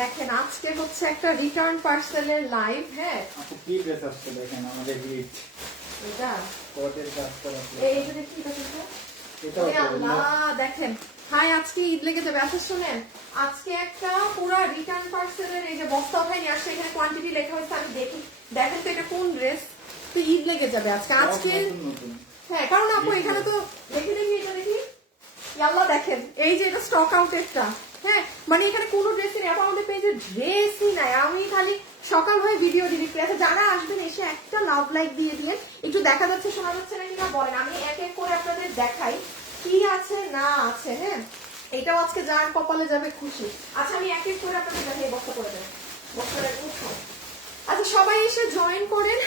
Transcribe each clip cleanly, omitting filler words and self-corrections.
দেখেন আজকে হচ্ছে একটা রিটার্ন পার্সেলের লাইভ। হ্যাঁ আপু কি ড্রেস আসছে দেখেন আমাদের গিফট এটা কোটের কাজ করা এই যে দেখি এটা ওরে আল্লাহ দেখেন। হাই আজকে ঈদ লেগে যাবে। আচ্ছা শুনেন, আজকে একটা পুরো রিটার্ন পার্সেলের এই যে বস্তা উঠাই নিয়ে আসছে, এখানে কোয়ান্টিটি লেখা হয়েছে, আমি দেখি। দেখেন তো এটা কোন ড্রেস, তো ঈদ লেগে যাবে আজকে। আজকে হ্যাঁ কারণ আপু এখানে তো দেখি দেখি এটা দেখি আল্লাহ দেখেন এই যে এটা স্টক আউটেরটা। হ্যাঁ মানে এখানে কোনো ড্রেসের আপু আমাদের পেজে ড্রেসই নাই, আমি খালি সকাল হয়ে ভিডিও ডিলিট করে। আচ্ছা যারা আসবেন এসে একটা লাভ লাইক দিয়ে দিলেন, একটু দেখা যাচ্ছে শোনা যাচ্ছে না কিনা বলেন, আমি এক এক করে আপনাদের দেখাই কি আছে না আছে। হ্যাঁ এটাও আজকে যার কপালে যাবে খুশি। আচ্ছা আমি এক এক করে আপনাদের দেখাই, বস্তা করে দেন বস্তাটা উঠো। আচ্ছা সবাই এসে জয়েন করেন।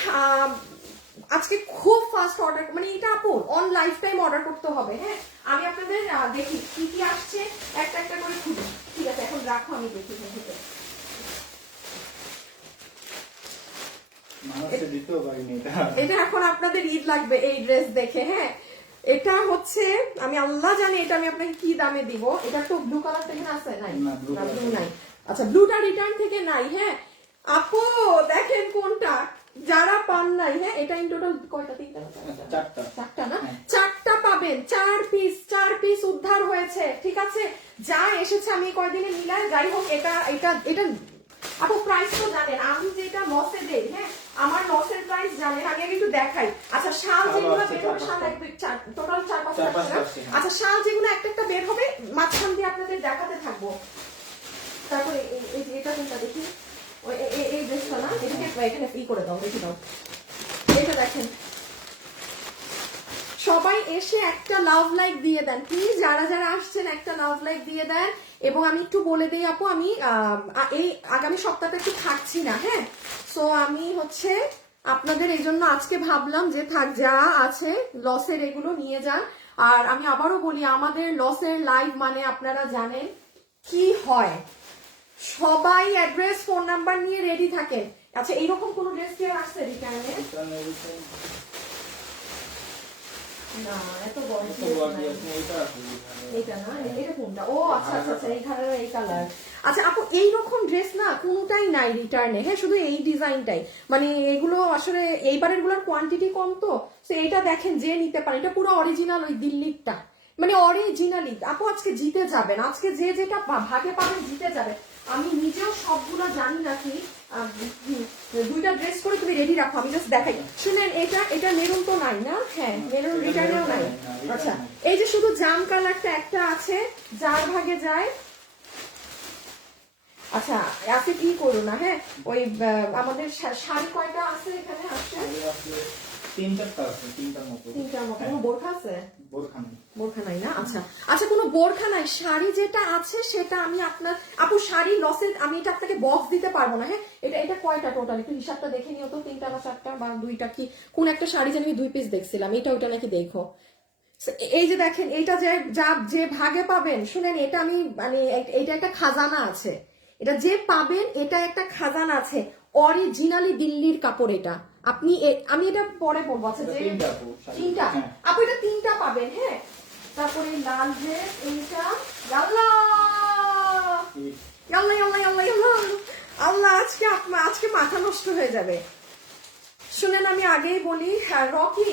আজকে খুব ফাস্ট অর্ডার, মানে এটা আপু অন লাইফ টাইম অর্ডার করতে হবে। হ্যাঁ আমি আপনাদের দেখি কি কি আসছে একটা একটা করে খুঁজি। ঠিক আছে এখন রাখো, আমি দেখি থেকে এটা এখন আপনাদের ঈদ লাগবে এই ড্রেস দেখে। হ্যাঁ এটা হচ্ছে আমি আল্লাহ জানি এটা আমি আপনাকে কি দামে দিব। এটা তো ব্লু কালার থেকে আছে নাই, ব্লু নাই। আচ্ছা ব্লুটা রিটার্ন থেকে নাই। হ্যাঁ আপু দেখেন কোনটা যারা পান নাই। হ্যাঁ এটা ইন টোটাল কয়টা, তিনটা চারটা না, চারটা পাবেন। 4 পিস উদ্ধার হয়েছে। ঠিক আছে যা এসেছে আমি কয়দিনে মিলাই, যাই হোক এটা এটা এটা আপু প্রাইস তো জানেন আমি যেটা লসে দেই। হ্যাঁ আমার লসের প্রাইস জানেন, আমি আগে একটু দেখাই। আচ্ছা শাল যেগুলো বের হবে, শাল টোটাল 4-5 টাকা। আচ্ছা শাল যেগুলো একটা একটা বের হবে মাঝখান দিয়ে আপনাদের দেখাতে থাকবো। তারপরে এই যে এটা কোনটা দেখি, ওই এই ড্রেসটা না, এটাকে এখানে ই করে দাও, রেখে দাও। এটা দেখেন সবাই এসে একটা লাভ লাইক দিয়ে দেন প্লিজ, যারা যারা আসছেন একটা লাভ লাইক দিয়ে দেন। এবং আমি একটু বলে দিই আপু, আমি এই আগামী সপ্তাহটা একটু থাকছি না। হ্যাঁ সো আমি হচ্ছে আপনাদের এই জন্য আজকে ভাবলাম যে থাক যা আছে লসের এগুলো নিয়ে যান। আর আমি আবারও বলি আমাদের লসের লাইভ মানে আপনারা জানেন কি হয়, সবাই অ্যাড্রেস ফোন নাম্বার নিয়ে রেডি থাকেন। আচ্ছা এইরকম কোন ড্রেস কেউ আসছে রিটার্নে? না এত বড় এটা না, এটা কোনটা? ও আচ্ছা আচ্ছা আচ্ছা এই কালার। আচ্ছা আপু এইরকম ড্রেস না কোনটাই নাই রিটার্নে। হ্যাঁ শুধু এই ডিজাইনটাই, মানে এগুলো আসলে এইবারের গুলোর কোয়ান্টিটি কম তো এইটা দেখেন যে নিতে পারে। এটা পুরো অরিজিনাল ওই দিল্লিরটা, মানে অরিজিনালি। আপু আজকে জিতে যাবেন, আজকে যে যেটা ভাগে পাবেন জিতে যাবে। আমি নিজেও সবগুলো জানি নাকি। দুইটা ড্রেস করে তুমি রেডি রাখো, আমি জাস্ট দেখাই। শুনেন এটা এটা মেরুন তো নাই না? হ্যাঁ মেরুন রিটার্নেও নাই। আচ্ছা এই যে শুধু জাম কালারটা একটা আছে, যার ভাগে যায়। আচ্ছা আপনি কি করো না। হ্যাঁ ওই আমাদের শাড়ি কয়টা আছে এখানে? আসছে তিনটার মতো। কোনো বোরখা আছে? বোরখা নাই না? আচ্ছা আচ্ছা কোনো বোরখা নাই। শাড়ি যেটা আছে সেটা আমি আপনার আপু শাড়ি লসে আমি এটা আপনাকে বক্স দিতে পারবো না। হ্যাঁ এটা এটা কয়টা টোটাল একটু হিসাবটা দেখে নিও তো, 3টা না 4টা বা 2টা, কি কোন একটা শাড়ি জানি 2 পিস দেখছিলাম, এটা ওইটা নাকি দেখো। এই যে দেখেন এটা যে যা যে ভাগে পাবেন, শুনেন এটা আমি মানে এটা একটা খাজানা আছে, এটা যে পাবেন এটা একটা খাজানা আছে। অরিজিনালি দিল্লির কাপড় এটা। আপনি আমি এটা পরে বলবো। আচ্ছা যে তিনটা আপু এটা 3টা পাবেন। হ্যাঁ তারপরে লাল ড্রেস এইটা। আল্লাহ আল্লাহ আল্লাহ আল্লাহ আল্লাহ আল্লাহ আজকে আজকে মাথা নষ্ট হয়ে যাবে। শুনেন আমি আগেই বলি, হ্যাঁ রকি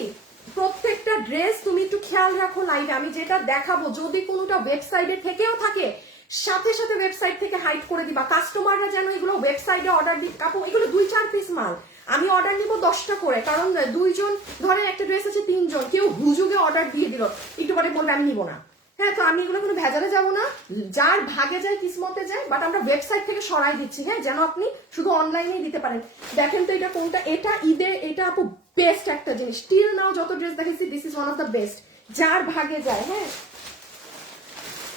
প্রত্যেকটা ড্রেস তুমি একটু খেয়াল রাখো লাইভে। আমি যেটা দেখাবো যদি কোনোটা ওয়েবসাইটে থেকেও থাকে সাথে সাথে ওয়েবসাইট থেকে হাইড করে দিবা, কাস্টমাররা যেন এগুলো ওয়েবসাইটে অর্ডার দিই। কাপড় এগুলো 2-4 পিস মাল, আমি অর্ডার নিব 10টা করে, কারণ 2জন ধরেন একটা ড্রেস আছে 3জন, কেউ হুজুগে অর্ডার দিয়ে দিল একটু পরে বলবে আমি নিব না। হ্যাঁ তো আমি এগুলো কোনো ভেজালে যাবো না, যার ভাগে যায় কিসমতে যায়, বাট আমরা ওয়েবসাইট থেকে সরাই দিচ্ছি। হ্যাঁ যেন আপনি শুধু অনলাইনেই দিতে পারেন। দেখেন তো এটা কোনটা, এটা ঈদের এটা আপু বেস্ট একটা জিনিস। স্টিল নাও যত ড্রেস দেখেছি this is one of the best, যার ভাগে যায়। হ্যাঁ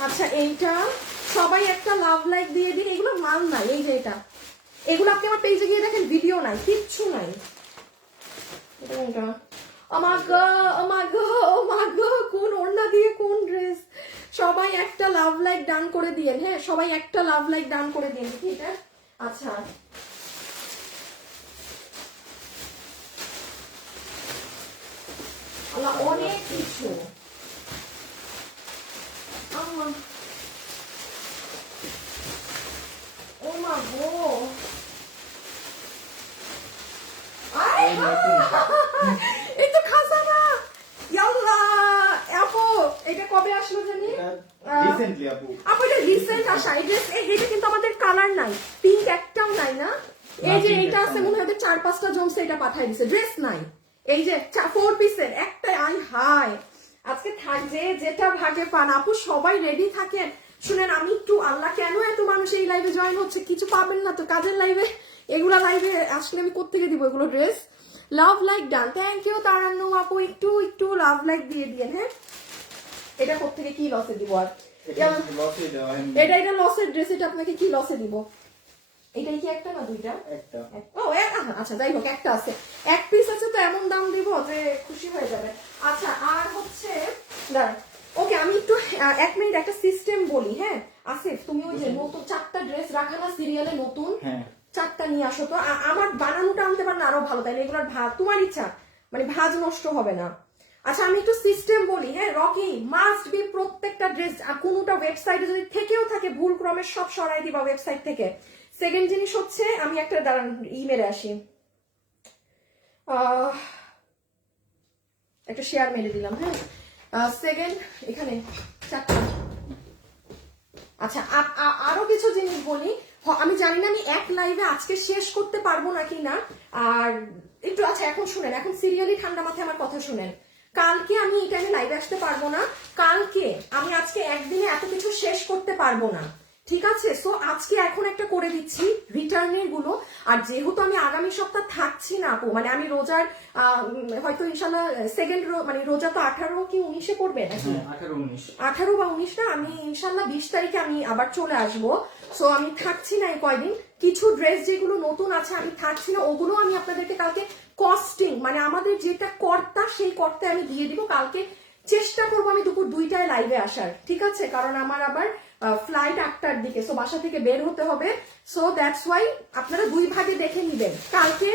আচ্ছা এইটা সবাই একটা লাভ লাইক দিয়ে দিন। এগুলো মাল নাই, এই যে এটা এগুলো আপনি আমার পেজে গিয়ে দেখেন, ভিডিও নাই কিচ্ছু নাই। এটা কোনটা? কোন ওড়না দিয়ে কোন ড্রেস? সবাই একটা লাভ লাইক ডান করে দিয়েন। হ্যাঁ সবাই একটা লাভ লাইক ডান করে দিন দেখি এটা। আচ্ছা অনেক কিছু। ও মা রিসেন্টলি আপু আপু এটা রিসেন্ট আসা এই ড্রেস, এটা কিন্তু আমাদের কালার নাই, পিঙ্ক একটাও নাই না, এই যে pink এটা একটাও আছে নাই। মনে হয় 4-5টা জমছে, এটা পাঠাই দিছে, ড্রেস নাই, এই যে 4 পিসের একটা, আই হাই আজকে থাকবে যেটা ভাগে পান। আপু সবাই রেডি থাকেন। শুনেন আমি একটু, আল্লাহ কেন এত মানুষ এই লাইভে জয়েন হচ্ছে, কিছু পাবেন না তো কাজের লাইভে, এগুলা লাইভে আসলে আমি কোত্থেকে দিব এগুলো dress. Love like done, thank you Tarannu আপু, একটু একটু লাভ লাইক দিয়ে দিয়েন। হ্যাঁ এটা কোত্থেকে কি লসে দিব আর, এটা লসে দেওয়া হয় এটা লসের ড্রেস, এটা আপনাকে কি লসে দিব, এটাই কি একটা না দুইটা? একটা ও আচ্ছা যাই হোক একটা আছে, এক পিস আছে তো এমন দাম দিব যে খুশি হয়ে যাবে। আচ্ছা আর হচ্ছে দাঁড়ান, ওকে আমি একটু 1 মিনিট একটা সিস্টেম বলি। হ্যাঁ আসিফ তুমি ওই যে নতুন 4টা ড্রেস রাখা না সিরিয়ালে নতুন, হ্যাঁ 4টা নিয়ে আসো তো। আমার বানানোটা আনতে পারলে আরো ভালো, তাই এগুলোর ভাজ তোমার ইচ্ছা, মানে ভাজ নষ্ট হবে না। আচ্ছা আমি একটু সিস্টেম বলি। হ্যাঁ রকি মাস্ট বি প্রত্যেকটা ড্রেস, আর কোনোটা ওয়েবসাইটে যদি থেকেও থাকে ভুল ক্রমে সব সরাই দিবা ওয়েবসাইট থেকে। সেকেন্ড জিনিস হচ্ছে আমি একটা দাঁড়ান মেরে আসি, একটা শেয়ার মেরে দিলাম। হ্যাঁ সেকেন্ড এখানে 4টা। আচ্ছা আরো কিছু জিনিস বলি, আমি জানি না আমি এক লাইভে আজকে শেষ করতে পারবো নাকি না, আর একটু আচ্ছা এখন শুনেন, এখন সিরিয়ালি ঠান্ডা মাথায় আমার কথা শুনেন। কালকে আমি এই টাইমে লাইভে আসতে পারবো না, কালকে আমি আজকে একদিনে এত কিছু শেষ করতে পারবো না, ঠিক আছে? সো আজকে এখন একটা করে দিচ্ছি রিটার্নের গুলো। আর যেহেতু আমি আগামী সপ্তাহ থাকছি না আপু, মানে আমি রোজার হয়তো ইনশাল্লাহ সেকেন্ড মানে রোজা তো 18 কি 19-এ পড়বে নাকি? 18 বা 19 না, আমি ইনশাল্লাহ 20 তারিখে আমি আবার চলে আসবো। সো আমি থাকছি না এই কয়দিন, কিছু ড্রেস যেগুলো নতুন আছে আমি থাকছি না, ওগুলো আমি আপনাদেরকে কালকে কস্টিং মানে আমাদের যেটা কর্তা সেই কর্তায় আমি দিয়ে দিব। কালকে চেষ্টা করবো আমি দুপুর 2টায় লাইভে আসার, ঠিক আছে? কারণ আমার আবার ফ্লাইট 8টার দিকে, সো বাসা থেকে বের হতে হবে। সো দ্যাটস ওয়াই আপনারা 2 ভাগে দেখে নিবেন কালকে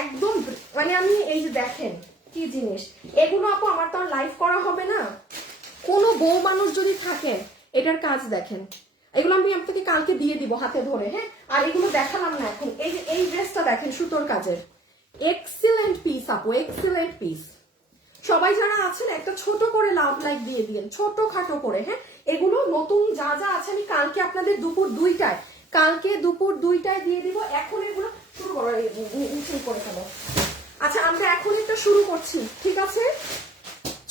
একদম। মানে আমি এই যে দেখেন কি জিনিস, এগুলো আপু আমার তো আর লাইভ করা হবে না, কোনো বউ মানুষ যদি থাকেন এটার কাজ দেখেন, এগুলো আমি আপনাকে কালকে দিয়ে দিব হাতে ধরে। হ্যাঁ আর এগুলো দেখালাম না এখন, এই যে এই ড্রেসটা দেখেন সুতোর কাজের, এক্সিলেন্ট পিস আপু, এক্সিলেন্ট পিস। সবাই যারা আছেন একটা ছোট করে লাভ লাইক দিয়ে দিন, ছোট খাটো করে। হ্যাঁ এগুলো নতুন যা যা আছে আমি কালকে আপনাদের দুপুর 2টায়, কালকে দুপুর 2টায় দিয়ে দিব। এখন এগুলো শুরু করো, নিচে করে ফেলো। আচ্ছা আমরা এখন এটা শুরু করছি, ঠিক আছে?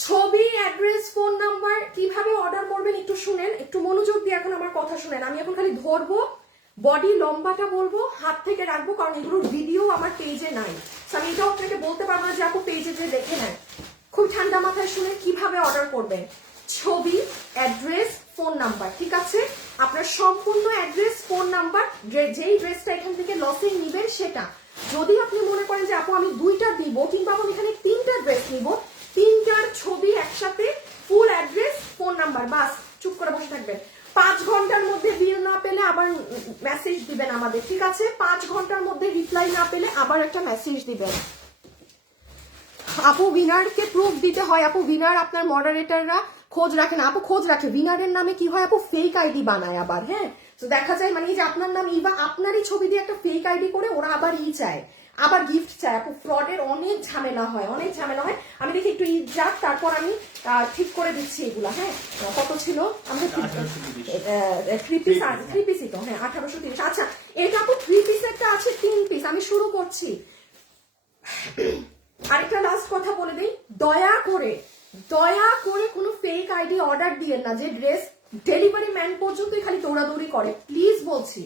ছবি, অ্যাড্রেস, ফোন নাম্বার, কিভাবে অর্ডার করবেন একটু শুনেন, একটু মনোযোগ দিয়ে এখন আমার কথা শুনেন। আমি এখন খালি ধরবো, বডি লম্বাটা বলবো, হাত থেকে রাখবো, কারণ এগুলোর ভিডিও আমার পেজে নাই। আমি এটাও আপনাকে বলতে পারবো না যে আপু পেজে যে দেখে নেন। খুব ঠান্ডা মাথায় শুনে কিভাবে অর্ডার করবেন, ছবি, অ্যাড্রেস, ফোন নাম্বার, ঠিক আছে? আপনার সম্পূর্ণ অ্যাড্রেস, ফোন নাম্বার, যেই ড্রেসটা এখান থেকে লসে নিবেন সেটা। যদি আপনি মনে করেন যে আপু আমি 2টা দিব, কিংবা আমি এখানে 3টা ড্রেস নিব, 3টার ছবি একসাথে, ফুল অ্যাড্রেস, ফোন নাম্বার, বাস চুপ করে বসে থাকবেন। 5 ঘন্টার মধ্যে বিল না পেলে আবার মেসেজ দিবেন আমাদের, ঠিক আছে? 5 ঘন্টার মধ্যে রিপ্লাই না পেলে আবার একটা মেসেজ দিবেন। আপু উইনারকে প্রুফ দিতে হয় আপু, উইনার আপনার মডারেটররা খোঁজ রাখে না আপু, খোঁজ রাখে। উইনারের নামে কি হয় আপু, ফেক আইডি বানায় আবার। হ্যাঁ তো দেখা যায় মানে এই যে আপনার নাম ইভা, আপনারই ছবি দিয়ে একটা ফেক আইডি করে ওরা আবার চায়, আবার গিফট চায় আপু। ফ্রডের অনেক ঝামেলা হয়, অনেক ঝামেলা হয়। আমি দেখি একটু ঈদ যাক, তারপর আমি ঠিক করে দিচ্ছি এগুলা। হ্যাঁ কত ছিল আমাদের 3 পিসই তো, হ্যাঁ 1830। আচ্ছা এটা আপু 3 পিস একটা আছে, 3 পিস। আমি শুরু করছি। আরেকটা লাস্ট কথা বলে দিই, দয়া করে কোনো ফেক আইডি অর্ডার দিয়েন না, যে ড্রেস ডেলিভারি ম্যান পর্যন্তই খালি দৌড়াদৌড়ি করে। প্লিজ বলছি,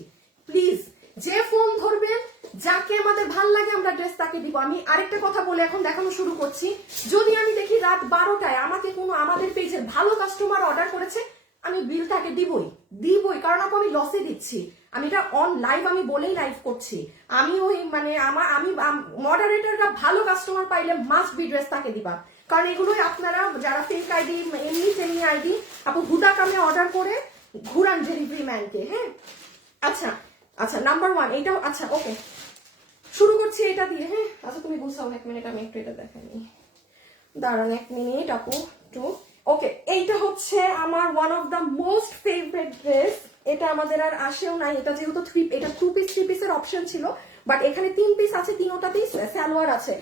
প্লিজ যে ফোন ধরবেন, যাকে আমাদের ভাল লাগে আমরা ড্রেস তাকে দিব। আমি আরেকটা কথা বলে এখন দেখানো শুরু করছি, যদি আমি দেখি রাত 12টায় আমাকে কোনো আমাদের পেজের ভালো কাস্টমার অর্ডার করেছে, আমি বিল তাকে দিবই, কারণ আপু আমি লসে দিচ্ছি। আমি এটা অন লাইভ আমি বলেই লাইভ করছি। আমি ওই মানে আমি মডারেটররা ভালো কাস্টমার পাইলে মাস্ট বি ড্রেস তাকে দিবা, কারণ এগুলোই আপনারা যারা ফেক আইডি এমনি আইডি আপু হুদা কামে অর্ডার করে ঘুরান ডেলিভারি ম্যানকে। হ্যাঁ আচ্ছা নাম্বার 1 এটা। আচ্ছা ওকে শুরু করছি এটা দিয়ে। হ্যাঁ আচ্ছা তুমি বুঝাও 1 মিনিট, আমি একটু এটা দেখানি, দাঁড়ান 1 মিনিট আপু একটু। ওকে এইটা হচ্ছে আমার one of the most favourite dress, এটা আমাদের আর আসেও নাই। এটা যেহেতু এটা 2 পিস 3 পিসের অপশন ছিল, বাট এখানে 3 পিস আছে, 3টাতেই সালোয়ার আছে।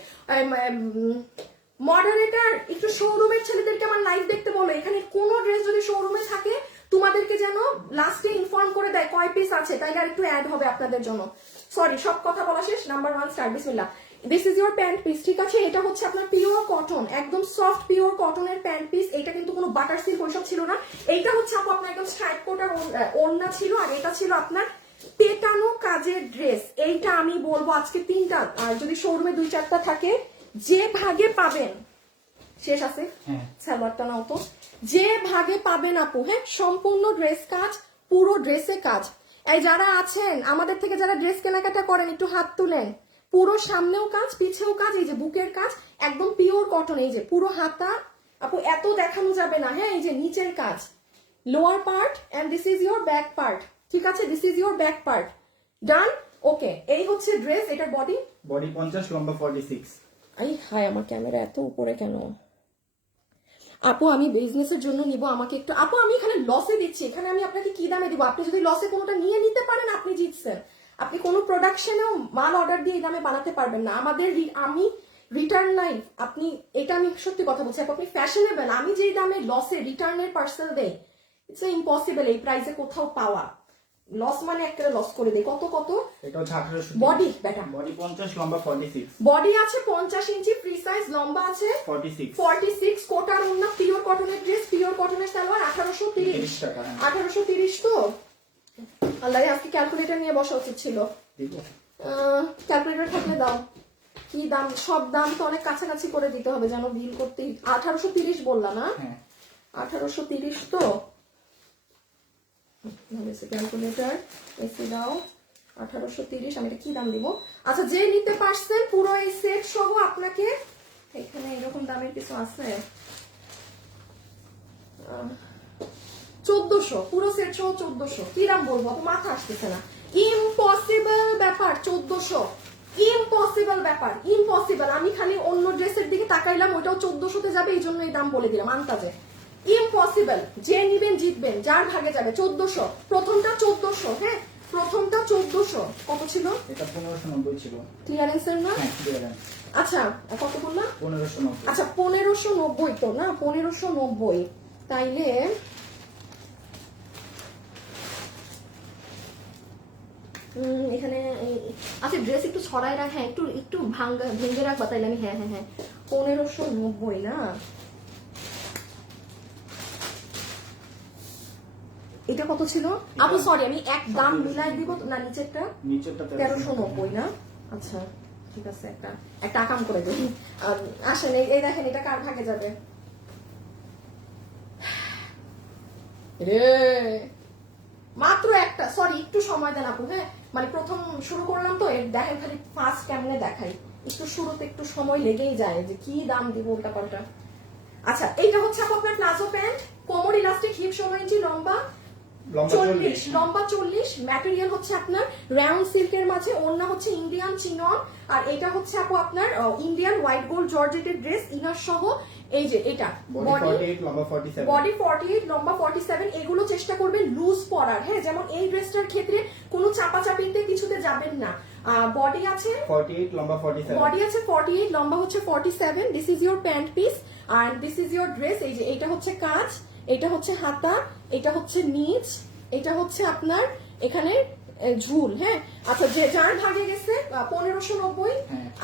মডারেটর একটু শোরুমের ছেলেদেরকে আমার লাইভ দেখতে বলো, এখানে কোনো ড্রেস যদি শোরুমে থাকে তোমাদেরকে লাস্টে ইনফর্ম করে দেয় কয় পিস আছে, তাইলে আর একটু অ্যাড হবে আপনাদের জন্য। সরি, সব কথা বলা শেষ। নাম্বার 1 স্টার্ট, বিসমিল্লাহ। This is your pant piece, ঠিক আছে? এটা হচ্ছে আপনার পিওর কটন, একদম সফট পিওর কটনের প্যান্ট পিস। এটা কিন্তু কোনো বাটার সিল্ক ওইসব ছিল না। এইটা হচ্ছে আপু আপনার একদম স্ট্রাইপ কোট আর ওড়না ছিল, আর এটা ছিল আপনার পেটানো কাজের ড্রেস। এইটা আমি বলবো আজকে 3টা, আর যদি শোরুমে 2-4টা থাকে, যে ভাগে পাবেন। শেষ আছে? হ্যাঁ। সালোয়ারটা নাও তো। যে ভাগে পাবেন আপু, হ্যাঁ, সম্পূর্ণ ড্রেস কাজ, পুরো ড্রেসে কাজ। এই যারা আছেন আমাদের থেকে, যারা ড্রেস কেনাকাটা করেন, একটু হাত তুলেন। পুরো সামনেও কাজ, পিছেও কাজ, এই যে বুকের কাজ, একদম পিওর কটন। এই যে পুরো হাতা আপু, এত দেখানো যাবে না, হ্যাঁ। এই যে নিচের কাজ, lower part, and this is your back part, ঠিক আছে? This is your back part. Done, okay. এই হচ্ছে ড্রেস। এটার বডি, বডি 50, লম্বা 46। আই হায়, আমার ক্যামেরা এত উপরে কেন? আপু আমি বিজনেসের জন্য নিব, আমাকে একটু, আপু আমি এখানে লসে দিচ্ছি, এখানে আমি আপনাকে কি দামে দিব? আপনি যদি লসে কোনোটা নিয়ে নিতে পারেন, আপনি জিতছেন। আপনি কোনো প্রোডাকশনেও মাল অর্ডার দিয়ে এই দামে বানাতে পারবেন না। আমাদের আমি রিটার্ন নাই। আপনি, এটা আমি সত্যি কথা বলছি, আপনি ফ্যাশনেবল। আমি যেই দামে লসে রিটার্নের পার্সেল দেই, ইটস ইম্পসিবল এই প্রাইসে কোথাও পাওয়া। লস মানে একটা লস করে দেই। কত কত? এটা হচ্ছে 1800। বডি বেটা, বডি 50, লম্বা 46। বডি আছে 50 ইঞ্চি ফ্রি সাইজ, লম্বা আছে 46। 46, কোটার ওন্না, পিওর কটনের ড্রেস, পিওর কটনের সালোয়ার। 1830 টাকা। 1830 তো আল্লাহ, আজকে ক্যালকুলেটর নিয়ে বসা উচিত ছিল। দিব? ক্যালকুলেটর থাকলে দাও। কি দাম, সব দাম তো অনেক কাছাকাছি করে দিতে হবে যেন বিল করতে। 1830 বললাম না? হ্যাঁ। 1830 তো ক্যালকুলেটর এসে দাও। 1830, আমি এটা কি দাম দিব? আচ্ছা, যে নিতে পারছেন পুরো এই সেট সহ, আপনাকে এখানে এরকম দামের কিছু আছে, 1400, পুরো সেট সহ 1400। কি দাম বলবো আপু, মাথা আসতেছে না। ইম্পসিবল ব্যাপার, 1400। ইম্পসিবল ব্যাপার, ইম্পসিবল। আমি খালি অন্য ড্রেসের দিকে তাকাইলাম, ওইটাও 1400-তে যাবে, এই জন্য এই দাম বলে দিলাম আন্তাজে। ইম্পসিবল। যে নিবেন জিতবেন, যার ভাগে যাবে। 1400, প্রথমটা 1400, হ্যাঁ, প্রথমটা 1400। কত ছিল? এটা 1590 ছিল। ক্লিয়ারেন্সের না? হ্যাঁ, ক্লিয়ারেন্স। আচ্ছা, কত বললাম? 1590। আচ্ছা, 1590 তো না? 1590। তাইলে এখানে আচ্ছা, ড্রেস একটু ছড়াই রাখ, হ্যাঁ, একটু একটু ভেঙে রাখবা, তাইলে আমি, হ্যাঁ হ্যাঁ হ্যাঁ, 1590 না? এটা কত ছিল আপু? সরি, আমি এক দাম মিলাই দিব না। নিচেরটা 1390 না? আচ্ছা ঠিক আছে, একটা কাম করে দিই। আসেন, এই দেখেন, এটা কার ভাগে যাবে? রে মাত্র একটা, সরি একটু সময় দেন আপু, হ্যাঁ, মানে প্রথম শুরু করলাম তো, দেখেন খালি ফার্স্ট কেমনে দেখাই, একটু শুরুতে একটু সময় লেগেই যায় যে কি দাম দিব উল্টা পাল্টা। আচ্ছা, এইটা হচ্ছে আপু আপনার প্লাজো প্যান্ট, কোমর ইলাস্টিক, হিপ 16 ইঞ্চি, লম্বা 40, লম্বা 40। ম্যাটেরিয়াল হচ্ছে আপনার রাউন্ড সিল্কের মাঝে, ওড়না হচ্ছে ইন্ডিয়ান চিনন, আর এটা হচ্ছে আপু আপনার ইন্ডিয়ান হোয়াইট গোল্ড জর্জেটের ড্রেস, ইনার সহ। এই যে এটা বডি 48, লম্বা 47। বডি 48, লম্বা 47। এগুলো চেষ্টা করবেন লুজ পরার, হ্যাঁ, যেমন এই ড্রেসটার ক্ষেত্রে কোনো চাপাচাপিতে কিছুতে যাবেন না। বডি আছে 48, লম্বা 47। বডি আছে 48, লম্বা হচ্ছে 47। This is your pant piece আর দিস ইজ ইউর ড্রেস। এই যে এটা হচ্ছে কাজ, এটা হচ্ছে হাতা, এটা হচ্ছে নিচ, এটা হচ্ছে আপনার এখানে ঝুল, হ্যাঁ। আচ্ছা, যে যার ভাগে গেছে 1590,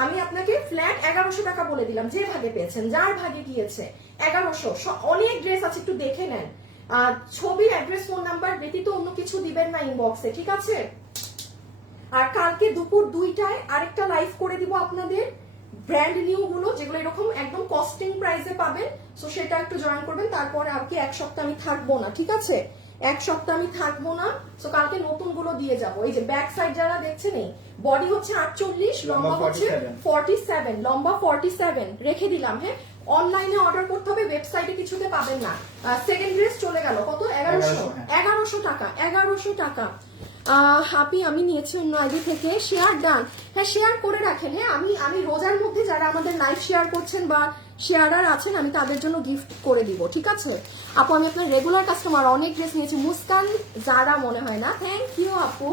আমি আপনাকে ফ্ল্যাট 1100 টাকা বলে দিলাম। যে ভাগে পেয়েছেন, যার ভাগে গিয়েছে 1100। অনেক ড্রেস আছে, একটু দেখে নেন। ছবি, অ্যাড্রেস, ফোন নাম্বার ব্যতীত অন্য কিছু দিবেন না ইনবক্সে, ঠিক আছে? আর কালকে দুপুর 2টায় আরেকটা লাইভ করে দিব আপনাদের ব্র্যান্ড নিউ গুলো, যেগুলো এরকম একদম কস্টিং প্রাইসে পাবেন। সো সেটা একটু জয়েন করবেন। তারপরে আর কি এক সপ্তাহ আমি থাকবো না, ঠিক আছে? এক সপ্তাহ আমি থাকবো না। সো কালকে নতুন গুলো দিয়ে যাবো। এই যে ব্যাক সাইড যারা দেখছেন, এই বডি হচ্ছে 48, লম্বা হচ্ছে 47, লম্বা 47 রেখে দিলাম, হ্যাঁ। অনলাইনে অর্ডার করতে হবে, ওয়েবসাইটে কিছুতে পাবেন না। সেকেন্ড ড্রেস চলে গেল কত? 1100 টাকা, 1100 টাকা। হাপি আমি নিয়েছি অন্য আইডি থেকে। শেয়ার ডান, হ্যাঁ শেয়ার করে রাখেন, হ্যাঁ। আমি রোজার মধ্যে যারা আমাদের লাইভ শেয়ার করছেন বা শেয়ারার আছেন, আমি তাদের জন্য গিফট করে দিব, ঠিক আছে? আপু আমি আপনার রেগুলার কাস্টমার, অনেক ড্রেস নিয়েছি। মুস্কান যারা মনে হয় না, থ্যাংক ইউ আপু।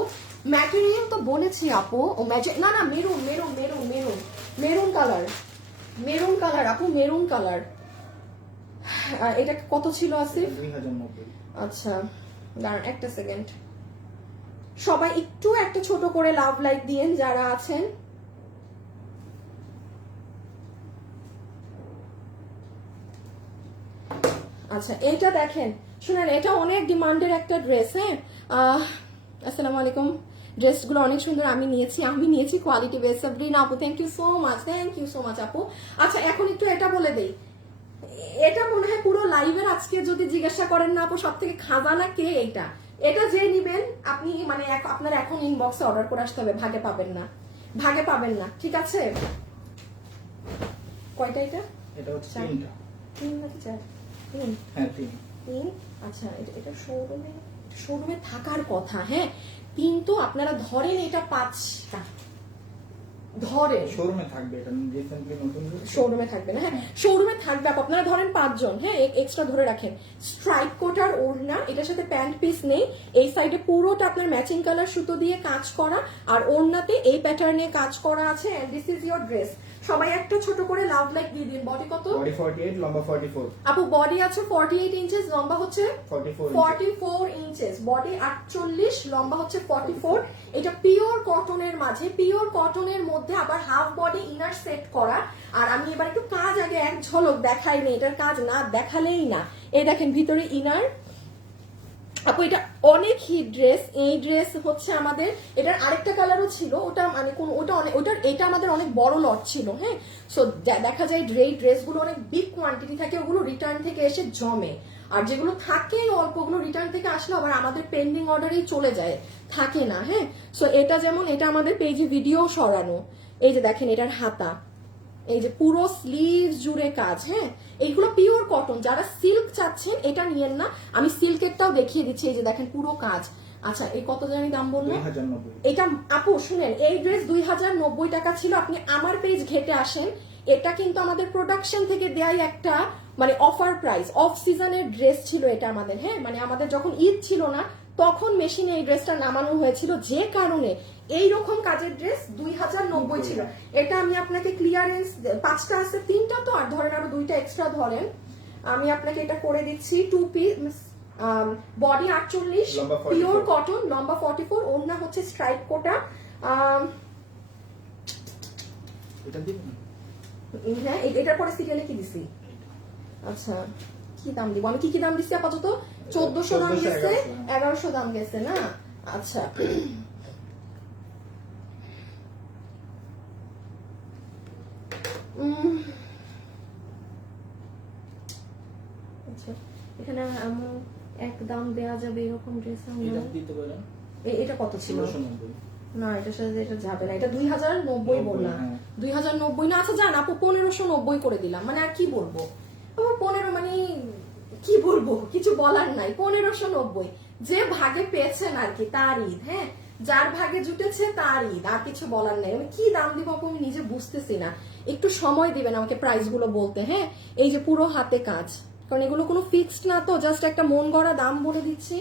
ম্যাটেরিয়াল তো বলেছি আপু, ও না না, maroon maroon maroon maroon maroon colour, maroon colour আপু, মেরুন কালার। এটা কত ছিল আসিফ? 2090। আচ্ছা দাঁড়ান একটা সেকেন্ড, সবাই একটু একটা ছোট করে লাভ লাইক দিয়েন যারা আছেন। আচ্ছা এইটা দেখেন, শুনেন এটা অনেক ডিমান্ডের একটা ড্রেস। হ্যাঁ, আসসালামু আলাইকুম। ড্রেসগুলো অনেক সুন্দর, আমি নিয়েছি কোয়ালিটি বেস্ট। সাবরিনা আপু থ্যাংক ইউ সো মাচ আপু। আচ্ছা এখন একটু এটা বলে দেই, এটা মনে হয় পুরো লাইভের আজকে যদি জিজ্ঞাসা করেন না আপু সব থেকে খাজানা কে, এটা যে নিবেন আপনি মানে আপনার এখন ইনবক্সে অর্ডার করে আসতে হবে, ভাগে পাবেন না, ঠিক আছে? কয়টা এটা হচ্ছে তিনটা। তিন নাকি চার? হ্যাঁ তিন। আচ্ছা এটা শোরুমে থাকার কথা। হ্যাঁ, তিন তো আপনারা ধরেন এটা 5টা ধরেন, শোরুমে থাকবে, এটা রিসেন্টলি নতুন শোরুমে থাকবে না? হ্যাঁ শোরুমে থাকবে, আপনারা ধরেন 5 জন, হ্যাঁ এক্সট্রা ধরে রাখেন। স্ট্রাইপ কোটার ওড়না, এটার সাথে প্যান্ট পিস নেই, এই সাইডে পুরোটা আপনার ম্যাচিং কালার সুতো দিয়ে কাজ করা, আর ওড়নাতে এই প্যাটার্নে কাজ করা আছে। And this is your dress. সবাই একটা ছোট করে লাভ লাইক দিয়ে দিন। বডি কত? বডি 48, লম্বা 44। আপু বডি আছে 48 ইঞ্চেস, লম্বা হচ্ছে 44 ইঞ্চেস, বডি 48, লম্বা হচ্ছে 44। এটা পিওর কটনের মাঝে, পিওর কটনের মধ্যে আবার হাফ বডি ইনার সেট করা। আর আমি এবার একটু কাজ আগে এক ঝলক দেখাই নি, এটার কাজ না দেখালেই না। এই দেখেন ভিতরে ইনার। আপু এটা অনেক হিট ড্রেস, এই ড্রেস হচ্ছে আমাদের, এটার আরেকটা কালারও ছিল, ওটা মানে কোন ওটার এটা আমাদের অনেক বড় লট ছিল। হ্যাঁ, সো দেখা যায় এই ড্রেসগুলো অনেক বিগ কোয়ান্টিটি থাকে, ওগুলো রিটার্ন থেকে এসে জমে। আর যেগুলো থাকে অল্প, ওগুলো রিটার্ন থেকে আসলে আবার আমাদের পেন্ডিং অর্ডারেই চলে যায়, থাকে না। হ্যাঁ, সো এটা যেমন এটা আমাদের পেজে ভিডিও সরানো। এই যে দেখেন এটার হাতা, এই যে পুরো স্লিভ জুড়ে কাজ। হ্যাঁ, এইগুলো পিওর কটন, যারা সিল্ক চাচ্ছেন এটা নিয়েন না, আমি সিল্কেরটাও দেখিয়ে দিচ্ছি। এই যে দেখেন পুরো কাজ। আচ্ছা এই কত জানি দাম বললো? 2090। এটা আপু শুনেন, এই ড্রেস 2090 টাকা ছিল। আপনি আমার পেজ ঘেটে আসেন, এটা কিন্তু আমাদের প্রোডাকশন থেকে দেয়াই একটা মানে অফার প্রাইস, অফ সিজনের ড্রেস ছিল এটা আমাদের। হ্যাঁ, মানে আমাদের যখন ঈদ ছিল না তখন মেশিনে এই ড্রেসটা নামানো হয়েছিল, যে কারণে এইরকম কাজের ড্রেস 2090 ছিল। এটা আমি আপনাকে ক্লিয়ারেন্স, 5টা আছে, 3টা তো, আর ধরেন আরো 2টা এক্সট্রা ধরেন, আমি আপনাকে এটা করে দিচ্ছি। 2 পিস, বডি 48, পিওর কটন, লম্বা 44, ওড়না হচ্ছে স্ট্রাইপ কোটা। এটা দিবেন? হ্যাঁ, এটার পরে সিরিয়ালে কি দিছি? আচ্ছা কি দাম দিব আমি, কি দাম দিচ্ছি আপাতত? 1400 দাম গেছে, 1100 দাম গেছে না? আচ্ছা আচ্ছা এখানে এমন এক দাম দেয়া যাবে এরকম ড্রেস এটা দিতে পারেন। এটা কত ছিল? 1690। না এটার সাথে এটা যাবে না, এটা 2090 বললাম। হ্যাঁ। 2090 না? আচ্ছা জান আপু 1590 করে দিলাম, মানে আর কি বলবো, 15 মানে কি বলবো, কিছু বলার নাই। 1590, যে ভাগে পেয়েছেন আর কি তার ঈদ। হ্যাঁ, যার ভাগে জুটেছে তার ঈদ, আর কিছু বলার নাই। আমি কি দাম দিব আপু আমি নিজে বুঝতেছি না, একটু সময় দিবেন আমাকে প্রাইস গুলো বলতে। হ্যাঁ, এই যে পুরো হাতে কাজ, কারণ এগুলো কোনো ফিক্সড না, তো জাস্ট একটা মন গড়া দাম বলে দিচ্ছি।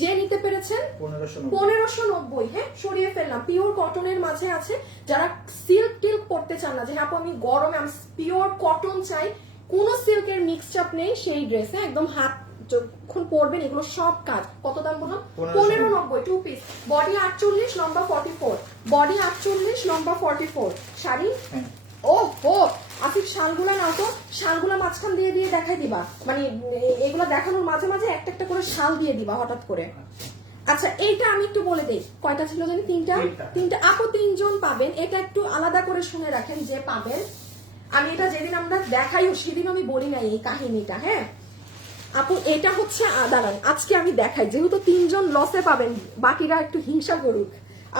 যে নিতে পেরেছেন 1590। হ্যাঁ, সরিয়ে ফেললাম, পিওর কটনের মাঝে আছে। যারা সিল্ক টিল্ক পড়তে চান না, যে হ্যাঁ আমি গরমে আমি পিওর কটন চাই, কোন সিল্কের মিক্সচাপ নেই, সেই ড্রেসে একদম হাত যখন পরবেন এগুলো সব কাজ। কত দাম বললাম? 1590, 2 পিস, বডি 48, লম্বা 44, বডি 48, লম্বা 44। শাড়ি ও হো আসিফ, শালগুলা নাও তো, শালগুলা মাঝখান দিয়ে দিয়ে দেখাই দিবা, মানে এগুলো দেখানোর মাঝে মাঝে একটা একটা করে শাল দিয়ে দিবা হঠাৎ করে। আচ্ছা এইটা আমি একটু বলে দেই, কয়টা ছিল জানি? 3টা। আপু 3 জন পাবেন, এটা একটু আলাদা করে শুনে রাখেন যে পাবেন। আমি এটা যেদিন আমরা দেখাইও সেদিন আমি বলি নাই এই কাহিনীটা। হ্যাঁ আপু এটা হচ্ছে, দাঁড়ান আজকে আমি দেখাই, যেহেতু 3 জন লসে পাবেন, বাকিরা একটু হিংসা করুক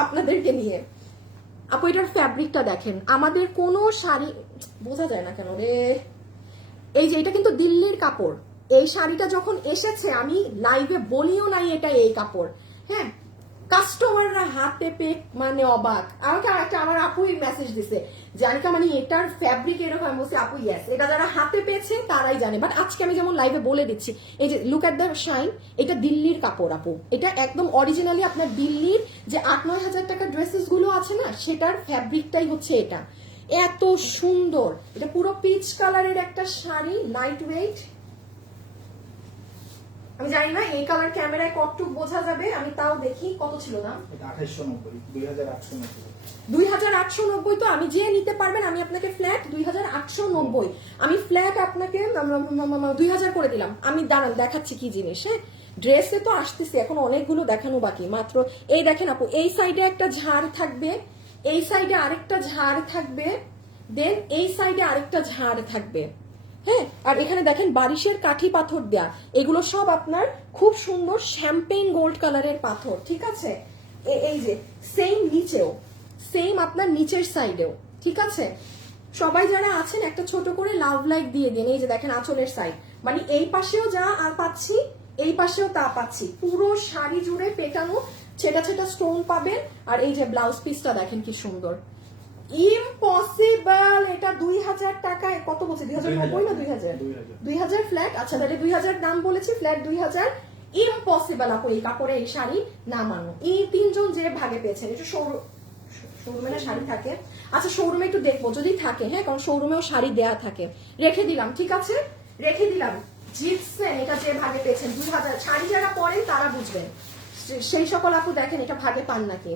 আপনাদেরকে নিয়ে। আপু এটার ফ্যাব্রিকটা দেখেন, আমাদের কোনো শাড়ি বোঝা যায় না কেন রে। এই যে এটা কিন্তু দিল্লির কাপড়, এই শাড়িটা যখন এসেছে আমি লাইভে বলিও নাই এটা এই কাপড়। হ্যাঁ, কাস্টমাররা হাতে পেয়ে মানে অবাক। আমাকে আরেকটা আমার আপুই মেসেজ দিছে, জানিকা মানে এটার ফ্যাব্রিক এরকম। আমি বলছি আপু ইয়েস, এটা যারা হাতে পেয়েছে তারাই জানে, বাট আজকে আমি যেমন লাইভে বলে দিচ্ছি। এই যে লুক এট দ্য শাইন, এটা দিল্লির কাপড় আপু, এটা একদম অরিজিনালি আপনার দিল্লির যে 8-9 হাজার টাকার ড্রেসেস গুলো আছে না, সেটার ফ্যাব্রিকটাই হচ্ছে এটা। এত সুন্দর, এটা পুরো পিচ কালারের একটা শাড়ি, লাইট ওয়েট। আমি জানি না এই কালার ক্যামেরায় কতটুকু বোঝা যাবে, আমি তাও দেখি কত ছিল দাম। এটা 2890, 2890। 2890 তো আমি যে নিতে পারবেন, আমি আপনাকে ফ্ল্যাট 2890, আমি ফ্ল্যাট আপনাকে 2000 করে দিলাম। আমি দাঁড়ান দেখাচ্ছি কি জিনিস। হ্যাঁ, ড্রেসে তো আসতেছি, এখন অনেকগুলো দেখানো বাকি মাত্র। এই দেখেন আপু, এই সাইডে একটা ঝাড় থাকবে, এই সাইডে আরেকটা ঝাড় থাকবে, দেন এই সাইডে আরেকটা ঝাড় থাকবে। হ্যাঁ, আর এখানে দেখেন বারিশের কাঠি পাথর দেয়া, এগুলো সব আপনার খুব সুন্দর শ্যাম্পেইন গোল্ড কালারের পাথর, ঠিক আছে। এই যে সেম নিচেও, সেম আপনার নিচের সাইডেও, ঠিক আছে। সবাই যারা আছেন একটা ছোট করে লাভ লাইক দিয়ে দিন। এই যে দেখেন আঁচলের সাইড, মানে এই পাশেও যা পাচ্ছি এই পাশেও তা পাচ্ছি, পুরো শাড়ি জুড়ে পেটানো ছেটা ছেটা স্টোন পাবেন। আর এই যে ব্লাউজ পিসটা দেখেন কি সুন্দর, ইম্পসিবল। এটা 2000 টাকায়, কত বলছে 2090 না 2000 ফ্ল্যাট। আচ্ছা তাহলে 2000 দাম বলেছি, ফ্ল্যাট 2000। ইম্পসিবল আপু এই কাপড়ে এই শাড়ি না মানো। এই তিনজন যে ভাগে পেয়েছেন, এটা শোরুমে না শাড়ি থাকে। আচ্ছা শোরুমে একটু দেখবো যদি থাকে, হ্যাঁ, কারণ শোরুমেও শাড়ি দেয়া থাকে। রেখে দিলাম, ঠিক আছে, রেখে দিলাম। জিতছেন এটা যে ভাগে পেয়েছেন 2000। শাড়ি যারা পরেন তারা বুঝবেন, সেই সকল আপু দেখেন এটা ভাগে পান নাকি।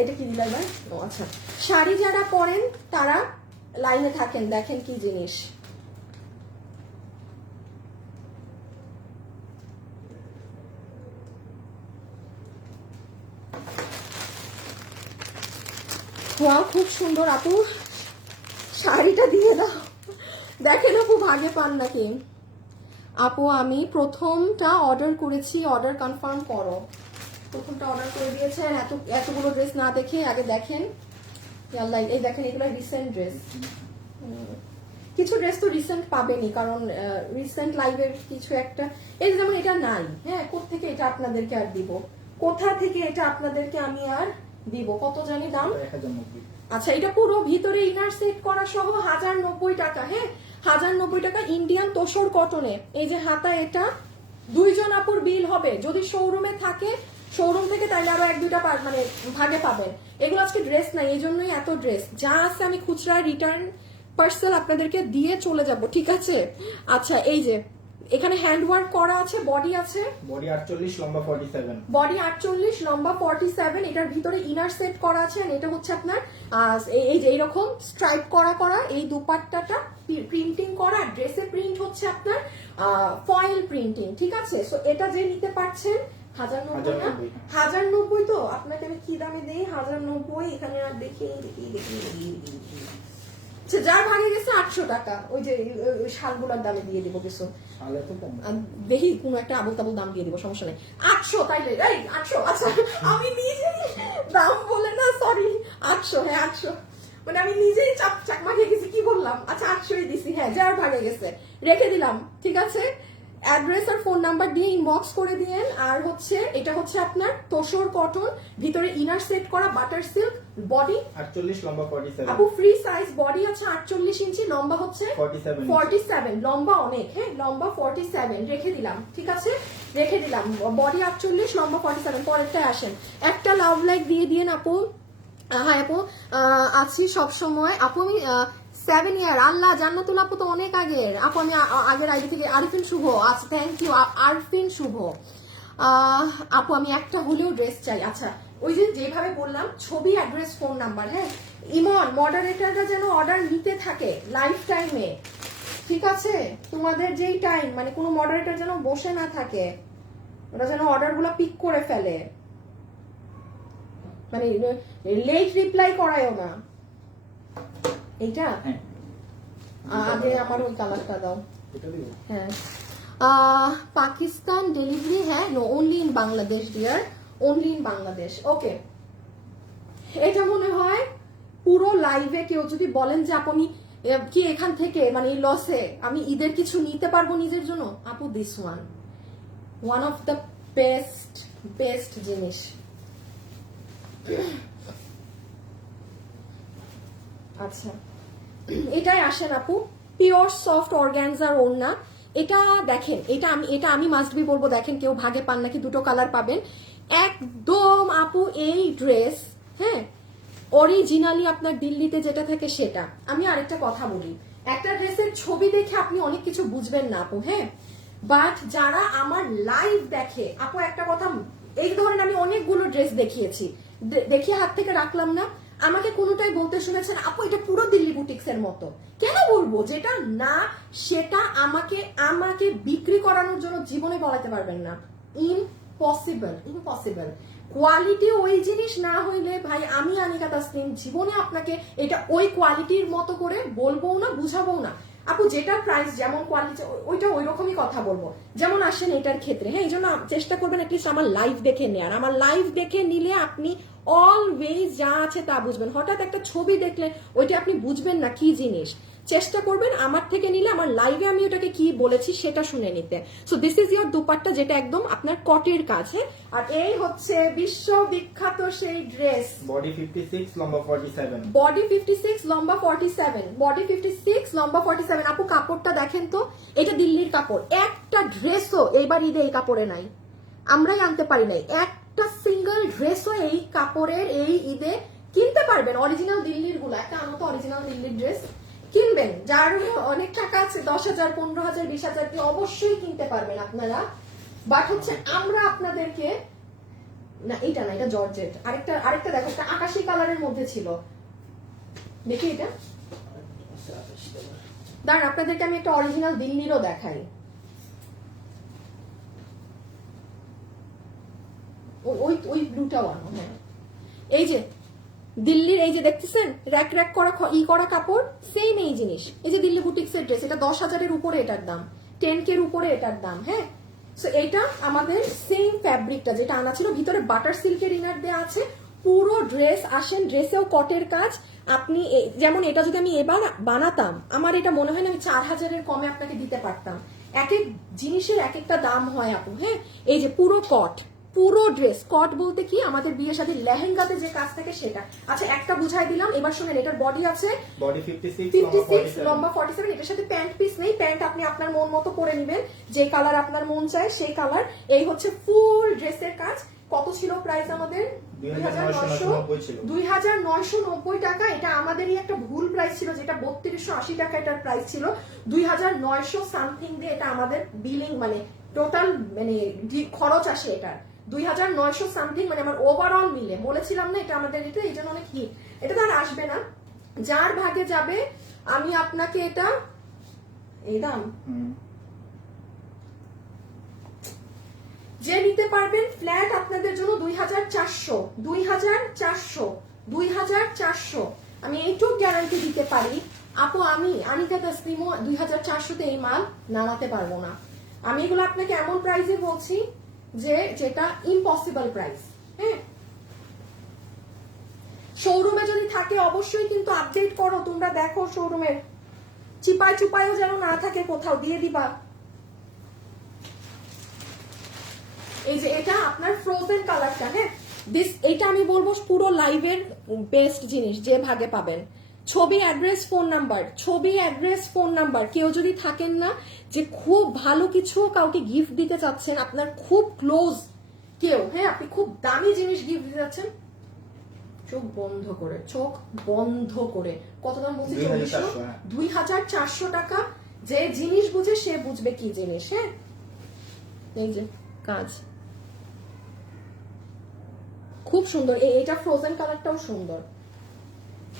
এটা কি দিলাম ভাই? ও আচ্ছা, শাড়ি যারা পরেন তারা লাইনে থাকেন, দেখেন কি জিনিস। ওয়াও খুব সুন্দর আপু, শাড়িটা দিয়ে দাও। দেখেন আপু ভাগে পান নাকি। আপু আমি প্রথমটা অর্ডার করেছি, অর্ডার কনফার্ম করো। প্রথমটা অর্ডার করে দিয়েছেন, এতগুলো ড্রেস না দেখে আগে দেখেন। এই দেখেন এগুলো রিসেন্ট ড্রেস। কিছু ড্রেস তো রিসেন্ট পাবেনি, কারণ রিসেন্ট লাইভের কিছু একটা, এই যেমন এটা নাই। হ্যাঁ, কোত্থেকে এটা আপনাদেরকে আর দিব, কোথা থেকে এটা আপনাদেরকে আমি আর দিব, কত জানি দাম। 1090। আচ্ছা এটা পুরো ভিতরে ইনার সেট করা সহ 1090 টাকা। হ্যাঁ 1090 টাকা, ইন্ডিয়ান তোসর কটনে। এই যে হাতা, এটা 2 জন আপুর বিল হবে। যদি শোরুমে থাকে, শোরুম থেকে তাইলে আরো 1-2টা মানে ভাগে পাবেন। এগুলো আজকে ড্রেস নাই, এই জন্যই এত ড্রেস। যা আছে আমি খুচরা রিটার্ন পার্সেল আপনাদেরকে দিয়ে চলে যাব, ঠিক আছে। আচ্ছা এই যে এখানে হ্যান্ড ওয়ার্ক করা আছে, বডি আছে, বডি 48, লম্বা 47। বডি 48, লম্বা 47। এটার ভিতরে ইনার সেট করা আছে। আর এটা হচ্ছে আপনার এই যে এইরকম স্ট্রাইপ করা করা, এই দুপাট্টাটা প্রিন্টিং করা, ড্রেসে প্রিন্ট হচ্ছে আপনার ফয়েল প্রিন্টিং, ঠিক আছে। সো এটা যে নিতে পারছেন 1090 না, 1090 তো আপনাকে আমি কি দামে দেই, 1090। এখানে আর দেখি যার ভাগে গেছে 800 টাকা, ওই যে শালগুলার দামে দিয়ে দিব কিছু। দেখি কোন একটা আবল তাবল দাম দিয়ে দিব, সমস্যা নেই। 800 তাইলে, এই 800। আচ্ছা আমি নিজেই দাম বলে না, সরি 800। হ্যাঁ 800, মানে আমি নিজেই চাকমা খেয়ে গেছি, কি বললাম। আচ্ছা 800ই দিছি, হ্যাঁ যার ভাগে গেছে রেখে দিলাম, ঠিক আছে। অ্যাড্রেস আর ফোন নাম্বার দিয়ে ইনবক্স করে দিয়েন। আর হচ্ছে এটা হচ্ছে আপনার তোসর কটন, ভিতরে ইনার সেট করা বাটার সিল্ক, বডি 48, লম্বা 47। আপু ফ্রি সাইজ, বডি আছে 48 ইঞ্চি, লম্বা হচ্ছে 47। লম্বা অনেক, হ্যাঁ লম্বা 47 রেখে দিলাম, ঠিক আছে রেখে দিলাম। বডি 48, লম্বা 47। পরেরটা আসেন, একটা লাভ লাইক দিয়ে দিয়েন আপু। হ্যাঁ আপু আছি সব সময় আপু। আমি 7 ইয়ার। আল্লাহ জান্নাতুল আপু তো অনেক আগের আপু, আমি আগের আইডি থেকে। আরিফিন শুভ, আচ্ছা থ্যাংক ইউ আরফিন শুভ। আপু আমি একটা হলেও ড্রেস চাই। আচ্ছা ওই যে যেভাবে বললাম, ছবি, অ্যাড্রেস, ফোন নাম্বার। হ্যাঁ ইমন মডারেটররা যেন অর্ডার নিতে থাকে লাইফ টাইমে, ঠিক আছে। তোমাদের যেই টাইম, মানে কোনো মডারেটর যেন বসে না থাকে, ওরা যেন অর্ডার গুলা পিক করে ফেলে, মানে লেট রিপ্লাই করায়ও না। এইটা আগে আমার ওই কালারটা দাও। হ্যাঁ পাকিস্তান ডেলিভারি, হ্যাঁ no only in Bangladesh dear, only in Bangladesh. Okay, এটা মনে হয় পুরো লাইভে কেউ যদি বলেন যে আপু আমি কি এখান থেকে মানে এই লসে আমি ঈদের কিছু নিতে পারবো নিজের জন্য, আপু this one of the best জিনিস। আচ্ছা এটাই আসেন আপু, পিওর সফট অর্গানজার ওড়না। এটা দেখেন, এটা আমি মাস্ট বি বলবো, দেখেন কেউ ভাগে পান নাকি, দুটো কালার পাবেন একদম আপু। এই ড্রেস, হ্যাঁ অরিজিনালি আপনার দিল্লিতে যেটা থাকে সেটা। আমি আরেকটা কথা বলি, একটা ড্রেসের ছবি দেখে আপনি অনেক কিছু বুঝবেন না আপু। হ্যাঁ বাট যারা আমার লাইভ দেখে, আপু একটা কথা, এই ধরেন আমি অনেকগুলো ড্রেস দেখিয়েছি, দেখিয়ে হাত থেকে রাখলাম না, আমাকে কোনোটাই বলতে শুনেছেন আপু এটা পুরো দিল্লি বুটিক্স এর মতো। কেন বলবো? যেটা না সেটা আমাকে আমাকে বিক্রি করানোর জন্য জীবনে বলাতে পারবেন না। Impossible, impossible. কোয়ালিটি ওই জিনিস না হইলে ভাই আমি আনিকা তাসনিম জীবনে আপনাকে এটা ওই কোয়ালিটির মতো করে বলবো না, বুঝাবো না। আপু যেটা প্রাইস যেমন কোয়ালিটি ওইটা ওই রকমই কথা বলবো। যেমন আসেন এটার ক্ষেত্রে, হ্যাঁ, এই জন্য চেষ্টা করবেন অ্যাটলিস্ট আমার লাইভ দেখে নেয়ার। আমার লাইভ দেখে নিলে আপনি অলওয়েজ যা আছে তা বুঝবেন। হঠাৎ একটা ছবি দেখলে ওইটা আপনি বুঝবেন না কি জিনিস। চেষ্টা করবেন আমার থেকে নিলে আমার লাইভে আমি ওটাকে কি বলেছি সেটা শুনে নিতে। So this is your dupatta, যেটা একদম আপনার কটের কাজ। হ্যাঁ, আর এই হচ্ছে বিশ্ববিখ্যাত সেই ড্রেস। বডি 56 লম্বা 47। বডি 56 লম্বা 47, বডি 56 লম্বা 47। আপু কাপড়টা দেখেন তো, এটা দিল্লির কাপড়। একটা ড্রেসও এইবার ঈদে এই কাপড়ে নাই, আমরাই আনতে পারি নাই। একটা সিঙ্গেল ড্রেসও এই কাপড়ের এই ঈদে কিনতে পারবেন। অরিজিনাল দিল্লির গুলো একটা আনো তো, অরিজিনাল দিল্লির ড্রেস কিনবেন। যার অনেক টাকা আছে, 10,000 15,000 20,000 দিয়ে অবশ্যই কিনতে পারবেন আপনারা। বাট হচ্ছে আমরা আপনাদেরকে, না এটা না, এটা জর্জেট। আরেকটা আরেকটা দেখো, একটা আকাশি কালারের মধ্যে ছিল, দেখি এটা। দাঁড়ান আপনাদেরকে আমি একটা অরিজিনাল দিল্লিরও দেখাই। ওই ওই ব্লুটাও আনো। হ্যাঁ, এই যে দিল্লির, এই যে দেখতেছেন র্যাক র্যাক করা করা কাপড়, সেম এই জিনিস। এই যে দিল্লি বুটিক্স এর ড্রেস, এটা 10,000-এর উপরে এটার দাম, 10K এর উপরে এটার দাম। হ্যাঁ, সো এটা আমাদের সেম ফ্যাব্রিকটা যেটা আনা ছিল, ভিতরে বাটার সিল্কের ইনার দেওয়া আছে। পুরো ড্রেস আসেন, ড্রেসেও কটের কাজ। আপনি যেমন এটা যদি আমি এবার বানাতাম, আমার এটা মনে হয় না আমি 4,000-এর কমে আপনাকে দিতে পারতাম। এক এক জিনিসের এক একটা দাম হয় আপু। হ্যাঁ, এই যে পুরো কট, পুরো ড্রেস কট বলতে কি আমাদের বিয়ে শাদীর লেহেঙ্গাতে যে কাজ থাকে সেটা। আচ্ছা একটা বুঝাই দিলাম, এবার শুনেন। এটার বডি আছে বডি 56 লম্বা 47। এটার সাথে প্যান্ট পিস নেই, প্যান্ট আপনি আপনার মন মতো করে নেবেন, যে কালার আপনার মন চায় সেই কালার। এই হচ্ছে ফুল ড্রেসের কাজ। কত ছিল প্রাইস আমাদের? 2,990 টাকা। এটা আমাদেরই একটা ভুল প্রাইস ছিল, যেটা 3280 টাকা এটার প্রাইস ছিল। 2,900 সামথিং দিয়ে এটা আমাদের বিলিং মানে টোটাল মানে খরচ আসে এটার 2,900 সামথিং, মানে আমার ওভারঅল মিলে। বলেছিলাম না এটা আমাদের এটা, এই জন্য অনেক হিট। এটা তো আর আসবে না, যার ভাগে যাবে। আমি আপনাকে এটা এই দাম যে নিতে পারবেন ফ্ল্যাট আপনাদের জন্য 2,400, 2,400, 2,400। আমি এইটুকু গ্যারান্টি দিতে পারি আপু, আমি আনিকা তাসনিমও 2,400-তে এই মাল নামাতে পারবো না। আমি এগুলো আপনাকে এমন প্রাইসে বলছি যে যেটা ইম্পসিবল প্রাইস। হ্যাঁ, শোরুমে যদি থাকে অবশ্যই কিন্তু আপডেট করো, তোমরা দেখো শোরুমের চিপাই চুপাইও যেন না থাকে, কোথাও দিয়ে দিবা। এই যে এটা আপনার ফ্রোজেন কালারটা। হ্যাঁ, এইটা আমি বলবো পুরো লাইভের বেস্ট জিনিস, যে ভাগে পাবেন। ছবি, অ্যাড্রেস, ফোন নাম্বার, ছবি, অ্যাড্রেস, ফোন নাম্বার। কেউ যদি থাকেন না যে খুব ভালো কিছু কাউকে গিফট দিতে চাচ্ছেন, আপনার খুব ক্লোজ কেউ, হ্যাঁ, আপনি খুব দামি জিনিস গিফট দিতে চাচ্ছেন, চোখ বন্ধ করে, চোখ বন্ধ করে, কত দাম বলছি? 2,400 টাকা। যে জিনিস বুঝে সে বুঝবে কি জিনিস। হ্যাঁ, এই যে কাজ খুব সুন্দর। এইটা ফ্রোজেন কালারটাও সুন্দর।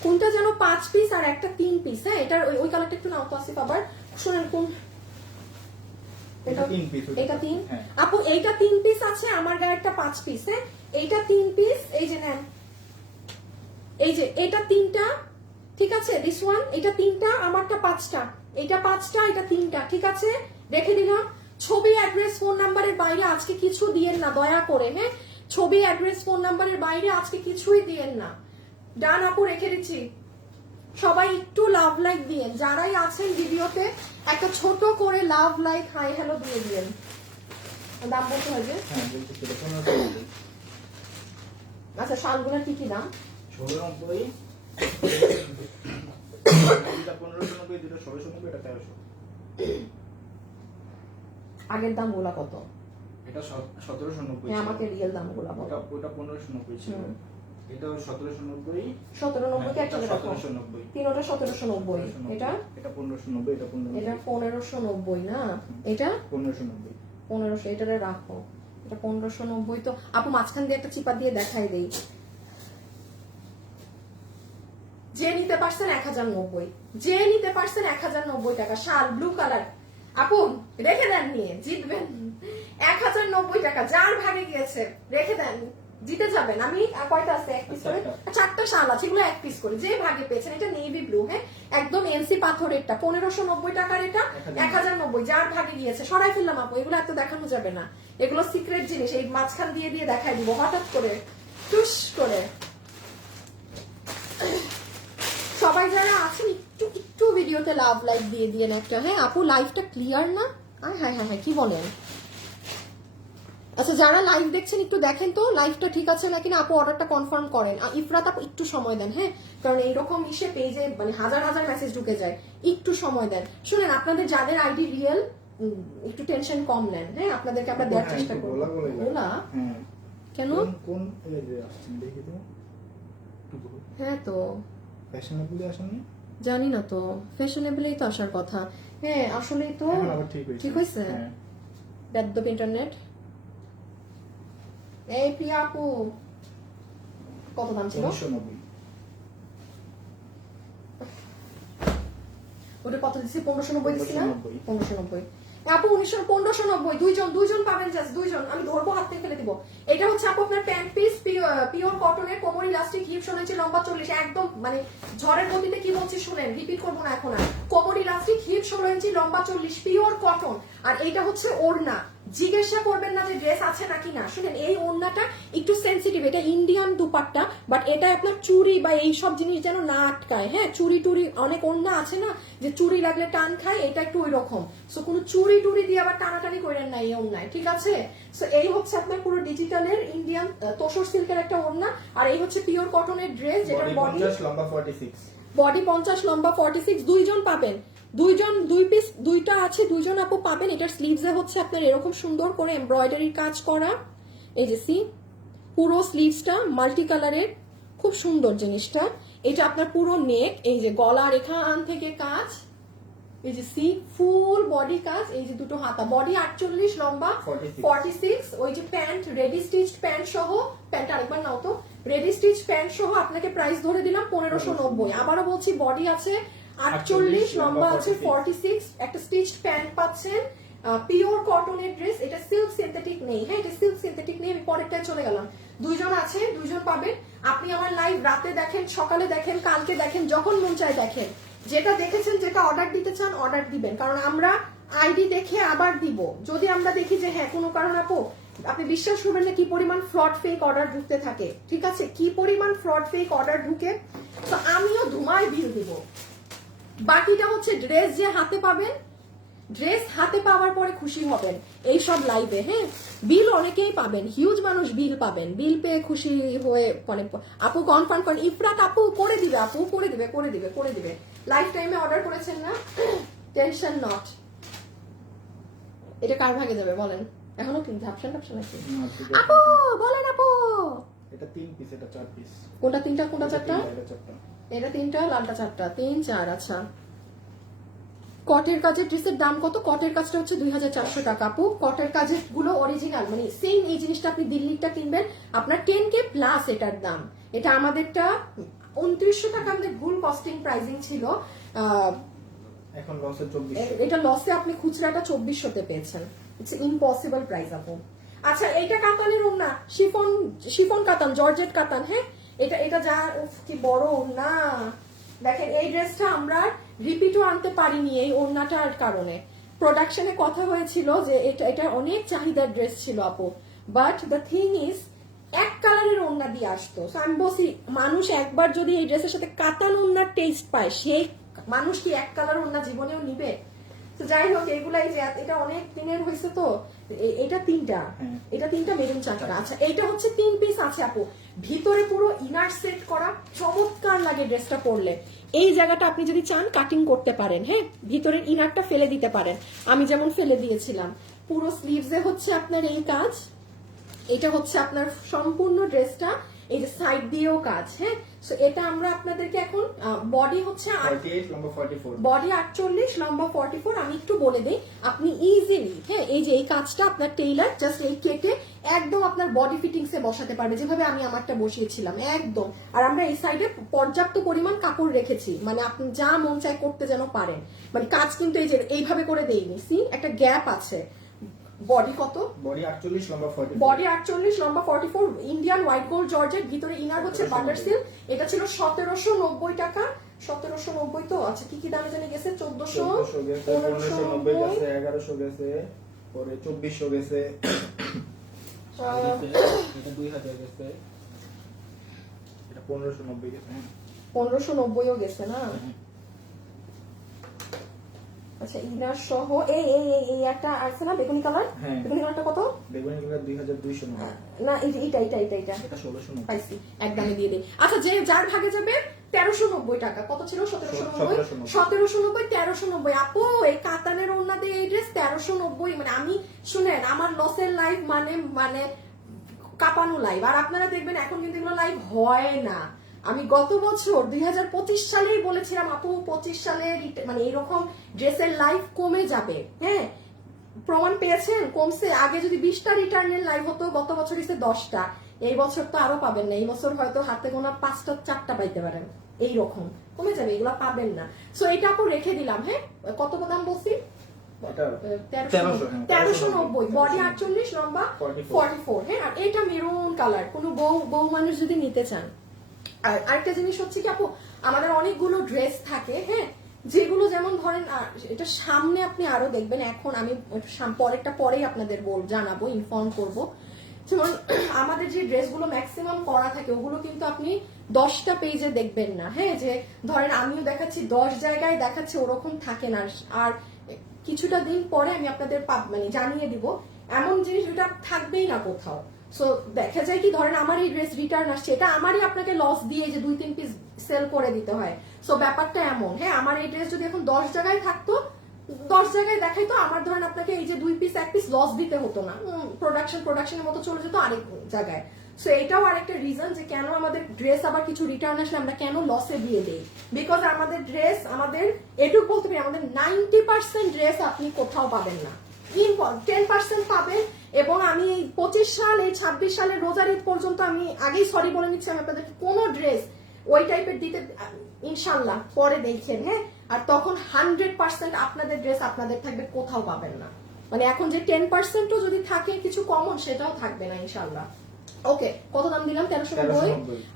কোনটা যেন 5 পিস আর একটা 3 পিস। হ্যাঁ, এটার ওই কালারটা একটু নাও তো আসিফ। আবার শুনেন কোন এটা 3 পিস, এটা 3। আপু এইটা 3 পিস আছে, আমার গায়েরটা 5 পিস। হ্যাঁ, এইটা 3 পিস। এই যে নেন, এই যে এটা 3টা, ঠিক আছে? দিস ওয়ান, এটা 3টা, আমারটা 5টা, এটা 5টা, এটা 3টা, ঠিক আছে? রেখে দিলাম। ছবি, অ্যাড্রেস, ফোন নাম্বারের বাইরে আজকে কিছু দিয়েন না দয়া করে। হ্যাঁ, ছবি, অ্যাড্রেস, ফোন নাম্বারের বাইরে আজকে কিছুই দিয়েন না। ডান আপু, রেখে দিচ্ছি। সবাই একটু লাভ লাইক দিয়েন, যারাই আছেন ভিডিওতে একটা ছোট করে লাভ লাইক হাই হ্যালো দিয়ে দিয়েন। দাম বলতে হয় যে, আচ্ছা শালগুলোর কি কি দাম? 1690, এটা 1590, যেটা 1690, এটা 1300। আগের দাম গুলা কত? এটা 1790। হ্যাঁ, আমাকে রিয়েল দাম গুলা বলো। ওটা 1590 ছিল। এটা 1790 1790 কে একসাথে রাখো 1790 তিনোটা 1790 এটা এটা 1590 এটা 1590 এটা 1590 না এটা 1590 1500 এটারে রাখো এটা 1590 তো আপু মাঝখান দিয়ে একটা চিপা দিয়ে দেখাই দেই যে নিতে পারছেন 1090 যে নিতে পারছেন 1090 টাকা শাল ব্লু কালার আপু রেখে দেন নিয়ে জিতবেন 1090 টাকা যার ভাগে গিয়েছে রেখে দেন জিতে যাবেন আমি কয়টা আছে এক পিস করে চারটা শাল আছে এগুলো এক পিস করে যে ভাগে পেয়েছেন এটা নেভি ব্লু হ্যাঁ একদম এনসি পাথরেরটা 1590 টাকার এটা 1090 যার ভাগে গিয়েছে সরাই ফেললাম আপু এগুলো এত দেখানো যাবে না এগুলো সিক্রেট জিনিস এই মাঝখান দিয়ে দিয়ে দেখাই দিব হঠাৎ করে টুস করে সবাই যারা আছেন একটু একটু ভিডিওতে লাভ লাইক দিয়ে দিয়ে একটা হ্যাঁ আপু লাইভটা ক্লিয়ার না হ্যাঁ হ্যাঁ হ্যাঁ কি বলেন আচ্ছা যারা লাইভ দেখছেন একটু দেখেন তো লাইভটা ঠিক আছে নাকি না আপু অর্ডারটা কনফার্ম করেন ইফরাত আপু একটু সময় দেন হ্যাঁ কারণ এইরকম ইসে পেজে মানে হাজার হাজার মেসেজ ঢুকে যায় একটু সময় দেন শুনেন আপনাদের যাদের আইডি রিয়েল একটু টেনশন কম নেন হ্যাঁ আপনাদেরকে আমরা দেওয়ার চেষ্টা করব ওলা হ্যাঁ কেন কোন এজে আসছেন দেখি তো হ্যাঁ তো ফ্যাশনেবলি আসেননি জানি না তো ফ্যাশনেবলই তো আসার কথা হ্যাঁ আসলেই তো এখন আবার ঠিক হয়েছে হ্যাঁ বেদ্যপ ইন্টারনেট এই প্রিয়া আপু কত দাম ছিল 1990 ওটা কত দিচ্ছি 1590 দিছিলাম 1590 1590 আপু 1590 দুইজন পাবেন জাস্ট দুইজন আমি ধরবো হাত থেকে ফেলে দিব এটা হচ্ছে আপু আপনার প্যান্ট পিস পিওর কটনের কোমর ইলাস্টিক হিপ শোনেছি লম্বা 40 একদম মানে ঝড়ের গতিতে কি বলছি শুনেন রিপিট করবো না এখন আর কোমর ইলাস্টিক হিপ 16 ইঞ্চি লম্বা 40 পিওর কটন আর এইটা হচ্ছে ওড়না জিজ্ঞাসা করবেন না যে ড্রেস আছে নাকি না শুনেন এই ওড়নাটা একটু সেনসিটিভ এটা ইন্ডিয়ান দুপাট্টা বাট এটা আপনার চুড়ি বা এই সব জিনিস যেন না আটকায় হ্যাঁ চুড়ি টুড়ি অনেক ওড়না আছে না যে চুড়ি লাগলে টান খায় এটা একটু ওই রকম সো কোনো চুড়ি টুড়ি দিয়ে আবার টানাটানি করেন না এই ওড়নায় ঠিক আছে সো এই হচ্ছে আপনার পুরো ডিজিটালের ইন্ডিয়ান তোষর সিল্কের একটা ওড়না আর এই হচ্ছে পিওর কটনের ড্রেস যেটা বডি 50 লম্বা 46 বডি 50 লম্বা 46 দুইজন পাবেন দুইজন দুই পিস দুইটা আছে দুইজন আপু পাবেন এটার স্লিভসে হচ্ছে আপনার এরকম সুন্দর করে এমব্রয়ডারির কাজ করা এই যে সি পুরো স্লিভসটা মাল্টি কালারের খুব সুন্দর জিনিসটা এটা আপনার পুরো নেক এই যে গলার এখান থেকে কাজ এই যে সি ফুল বডি কাজ এই যে দুটো হাতা বডি 48 লম্বা 46 ওই যে প্যান্ট রেডি স্টিচড প্যান্ট সহ প্যান্ট আরেকবার নাও তো রেডি স্টিচ প্যান্ট সহ আপনাকে প্রাইস ধরে দিলাম 1590 আবারও বলছি বডি আছে 48 লম্বা আছে 46 একটা স্টিচড প্যান্ট পাচ্ছেন পিওর কটনের ড্রেস এটা সিল্ক সিনথেটিক নেই হ্যাঁ এটা সিল্ক সিনথেটিক নেই আমি পরেরটায় চলে গেলাম দুইজন আছে দুইজন পাবেন আপনি আমার লাইভ রাতে দেখেন সকালে দেখেন কালকে দেখেন যখন মন চায় দেখেন যেটা দেখেছেন যেটা অর্ডার দিতে চান অর্ডার দিবেন কারণ আমরা আইডি দেখে আবার দিব যদি আমরা দেখি যে হ্যাঁ কোনো কারণ আপনি বিশ্বাস করবেন না কি পরিমাণ ফ্রড ফেক অর্ডার ঢুকতে থাকে ঠিক আছে কি পরিমাণ ফ্রড ফেক অর্ডার ঢুকে তো আমিও ধুমায় বিল দিব বাকিটা হচ্ছে ড্রেস যে হাতে পাবেন ড্রেস হাতে পাওয়ার পরে খুশি হবেন এই সব লাইভে হ্যাঁ বিল অনেকেই পাবেন হিউজ মানুষ বিল পাবেন বিল পেয়ে খুশি হয়ে মানে আপু কনফার্ম করেন ইফরাত আপু করে দিবে আপু করে দিবে লাইফ টাইমে অর্ডার করেছেন না টেনশন নট এটা কার ভাগে যাবে বলেন এখনো কি ধাপশন আছে আপু বলেন আপু এটা 3 পিস এটা 4 পিস কোনটা তিনটা কোনটা চারটা এটা চারটা এটা তিনটা লালটা চারটা 3 4 আচ্ছা কটের কাজের ড্রেসের দাম কত কটের কাজটা হচ্ছে 2400 টাকা আপু কটের কাজের গুলো অরিজিনাল মানে সেম এই জিনিসটা আপনি দিল্লিটা কিনবেন আপনার 10K প্লাস এটার দাম এটা আমাদেরটা 2900 টাকা আমাদের ভুল কস্টিং প্রাইসিং ছিল এখন লসে 2400 এটা লসে আপনি খুচরাটা 2400 তে পেয়েছেন ইটস ইম্পসিবল প্রাইস আপু আচ্ছা এইটা কাতানের ওড়না শিফন কাতান জর্জেট কাতান হ্যাঁ এটা যা কি বড় ওড়না দেখেন এই ড্রেসটা আমরা রিপিটও আনতে পারিনি এই ওড়নাটার কারণে প্রোডাকশনে কথা হয়েছিল যে এটা অনেক চাহিদার ড্রেস ছিল আপু বাট দ্য থিং ইজ এক কালারের ওড়না দিয়ে আসতো আমি বলছি মানুষ একবার যদি এই ড্রেসের সাথে কাতান ওড়নার টেস্ট পায় সেই মানুষ কি এক কালার ওড়না জীবনেও নিবে তো যাই হোক এগুলাই যে এটা অনেক দিনের হয়েছে তো এটা তিনটা মেরুন চারটা আচ্ছা এইটা হচ্ছে 3 পিস আছে আপু ভিতরে পুরো ইনার সেট করা চমৎকার লাগে ড্রেসটা পরলে এই জায়গাটা আপনি যদি চান কাটিং করতে পারেন হ্যাঁ ভিতরের ইনারটা ফেলে দিতে পারেন আমি যেমন ফেলে দিয়েছিলাম পুরো স্লিভসে হচ্ছে আপনার এই কাজ এটা হচ্ছে আপনার সম্পূর্ণ ড্রেসটা এই যে সাইড দিয়েও কাজ। হ্যাঁ, সো এটা আমরা আপনাদেরকে এখন বডি হচ্ছে 48 লম্বা 44 বডি 48 লম্বা 44। আমি একটু বলে দিই, আপনি ইজিলি হ্যাঁ এই যে এই কাজটা আপনার টেইলার জাস্ট এই কেটে একদম আপনার বডি ফিটিংসে বসাতে পারবে, যেভাবে আমি আমারটা বসিয়েছিলাম একদম। আর আমরা এই সাইডে পর্যাপ্ত পরিমাণ কাপড় রেখেছি, মানে আপনি যা মন চায় করতে যেন পারেন। মানে কাজ কিন্তু এই যে এইভাবে করে দেইনি, সি একটা গ্যাপ আছে। বডি কত? বডি 48 লম্বা 44 বডি 48 লম্বা 44, ইন্ডিয়ান হোয়াইট গোল্ড জর্জেট, ভিতরে ইনার হচ্ছে বাটার সিল্ক। এটা ছিল 1790 টাকা। 1790 তো আচ্ছা কি কি দামে জানি গেছে? 1400 গেছে, 1590 গেছে, 1100 গেছে, পরে 2400 গেছে, এটা 2000 গেছে, এটা 1590 গেছে। 1590ও গেছে না? আচ্ছা ইনার সহ এই এই এই এই একটা আছে না বেগুনি কালার? হ্যাঁ। বেগুনি কালারটা কত? বেগুনি কালার 2290, না এটা এটা এটা এটা এটা এটা 1690 পাইছি, একদমই দিয়ে দিই। আচ্ছা যে যার ভাগে যাবে 1390 টাকা। কত ছিল? 1790 1790 1390। আপু এই কাতানের ওড়না দিয়ে এই ড্রেস 1390, মানে আমি শুনেন আমার লসের লাইভ মানে মানে কাপানো লাইভ। আর আপনারা দেখবেন এখন কিন্তু এগুলো লাইভ হয় না। আমি গত বছর 2025 সালেই বলেছিলাম আপু 25 সালে মানে এরকম ড্রেসের লাইভ কমে যাবে। হ্যাঁ প্রমাণ পেয়েছেন কমছে। আগে যদি 20টা রিটার্নের লাইভ হতো, গত বছর হচ্ছে 10টা। এই বছর তো আরো পাবেন না, এই বছর হয়তো হাতে গোনা 5টা 4টা পাইতে পারেন, এইরকম কমে যাবে, এগুলা পাবেন না। সো এটা আপু রেখে দিলাম। হ্যাঁ কত দাম বলছি? 1390, বডি 48 লম্বা 44। হ্যাঁ আর এটা মেরুন কালার, কোনো বউ মানুষ যদি নিতে চান। আর আরেকটা জিনিস হচ্ছে কি আপু, আমাদের অনেকগুলো ড্রেস থাকে হ্যাঁ, যেগুলো যেমন ধরেন এটা সামনে আপনি আরো দেখবেন, এখন আমি পরেরটা পরেই আপনাদের জানাবো, ইনফর্ম করব। যেমন আমাদের যে ড্রেসগুলো ম্যাক্সিমাম করা থাকে ওগুলো কিন্তু আপনি 10টা পেজে দেখবেন না। হ্যাঁ যে ধরেন আমিও দেখাচ্ছি 10 জায়গায় দেখাচ্ছে, ওরকম থাকে না। আর কিছুটা দিন পরে আমি আপনাদের মানে জানিয়ে দিব, এমন জিনিস যেটা থাকবেই না কোথাও। সো দেখা যায় কি ধরেন আমার এই ড্রেস রিটার্ন আসছে, এটা আমারই আপনাকে লস দিয়ে যে 2-3 পিস সেল করে দিতে হয়। সো ব্যাপারটা এমন। হ্যাঁ আমার এই ড্রেস যদি এখন 10 জায়গায় থাকতো, 10 জায়গায় দেখাই তো আমার ধরেন আপনাকে এই যে 2 পিস 1 পিস লস দিতে হতো না, প্রোডাকশনের মতো চলে যেত আরেক জায়গায়। সো এটাও আরেকটা রিজন যে কেন আমাদের ড্রেস আবার কিছু রিটার্ন আসলে আমরা কেন লসে দিয়ে দেই। বিকজ আমাদের ড্রেস, আমাদের এটুকু বলতে পারি আমাদের 90% ড্রেস আপনি কোথাও পাবেন না, 10% পাবেন। এবং আমি এই 25 সাল এই 26 সালের রোজার ঈদ পর্যন্ত আমি আগেই সরি বলে নিচ্ছি, আমি আপনাদেরকে কোনো ড্রেস ওই টাইপের দিতে ইনশাল্লাহ পরে দেখেন। হ্যাঁ আর তখন 100% আপনাদের ড্রেস আপনাদের থাকবে, কোথাও পাবেন না। মানে এখন যে 10%ও যদি থাকে কিছু কমন, সেটাও থাকবে না ইনশাল্লাহ। ওকে কত দাম দিলাম? 1390।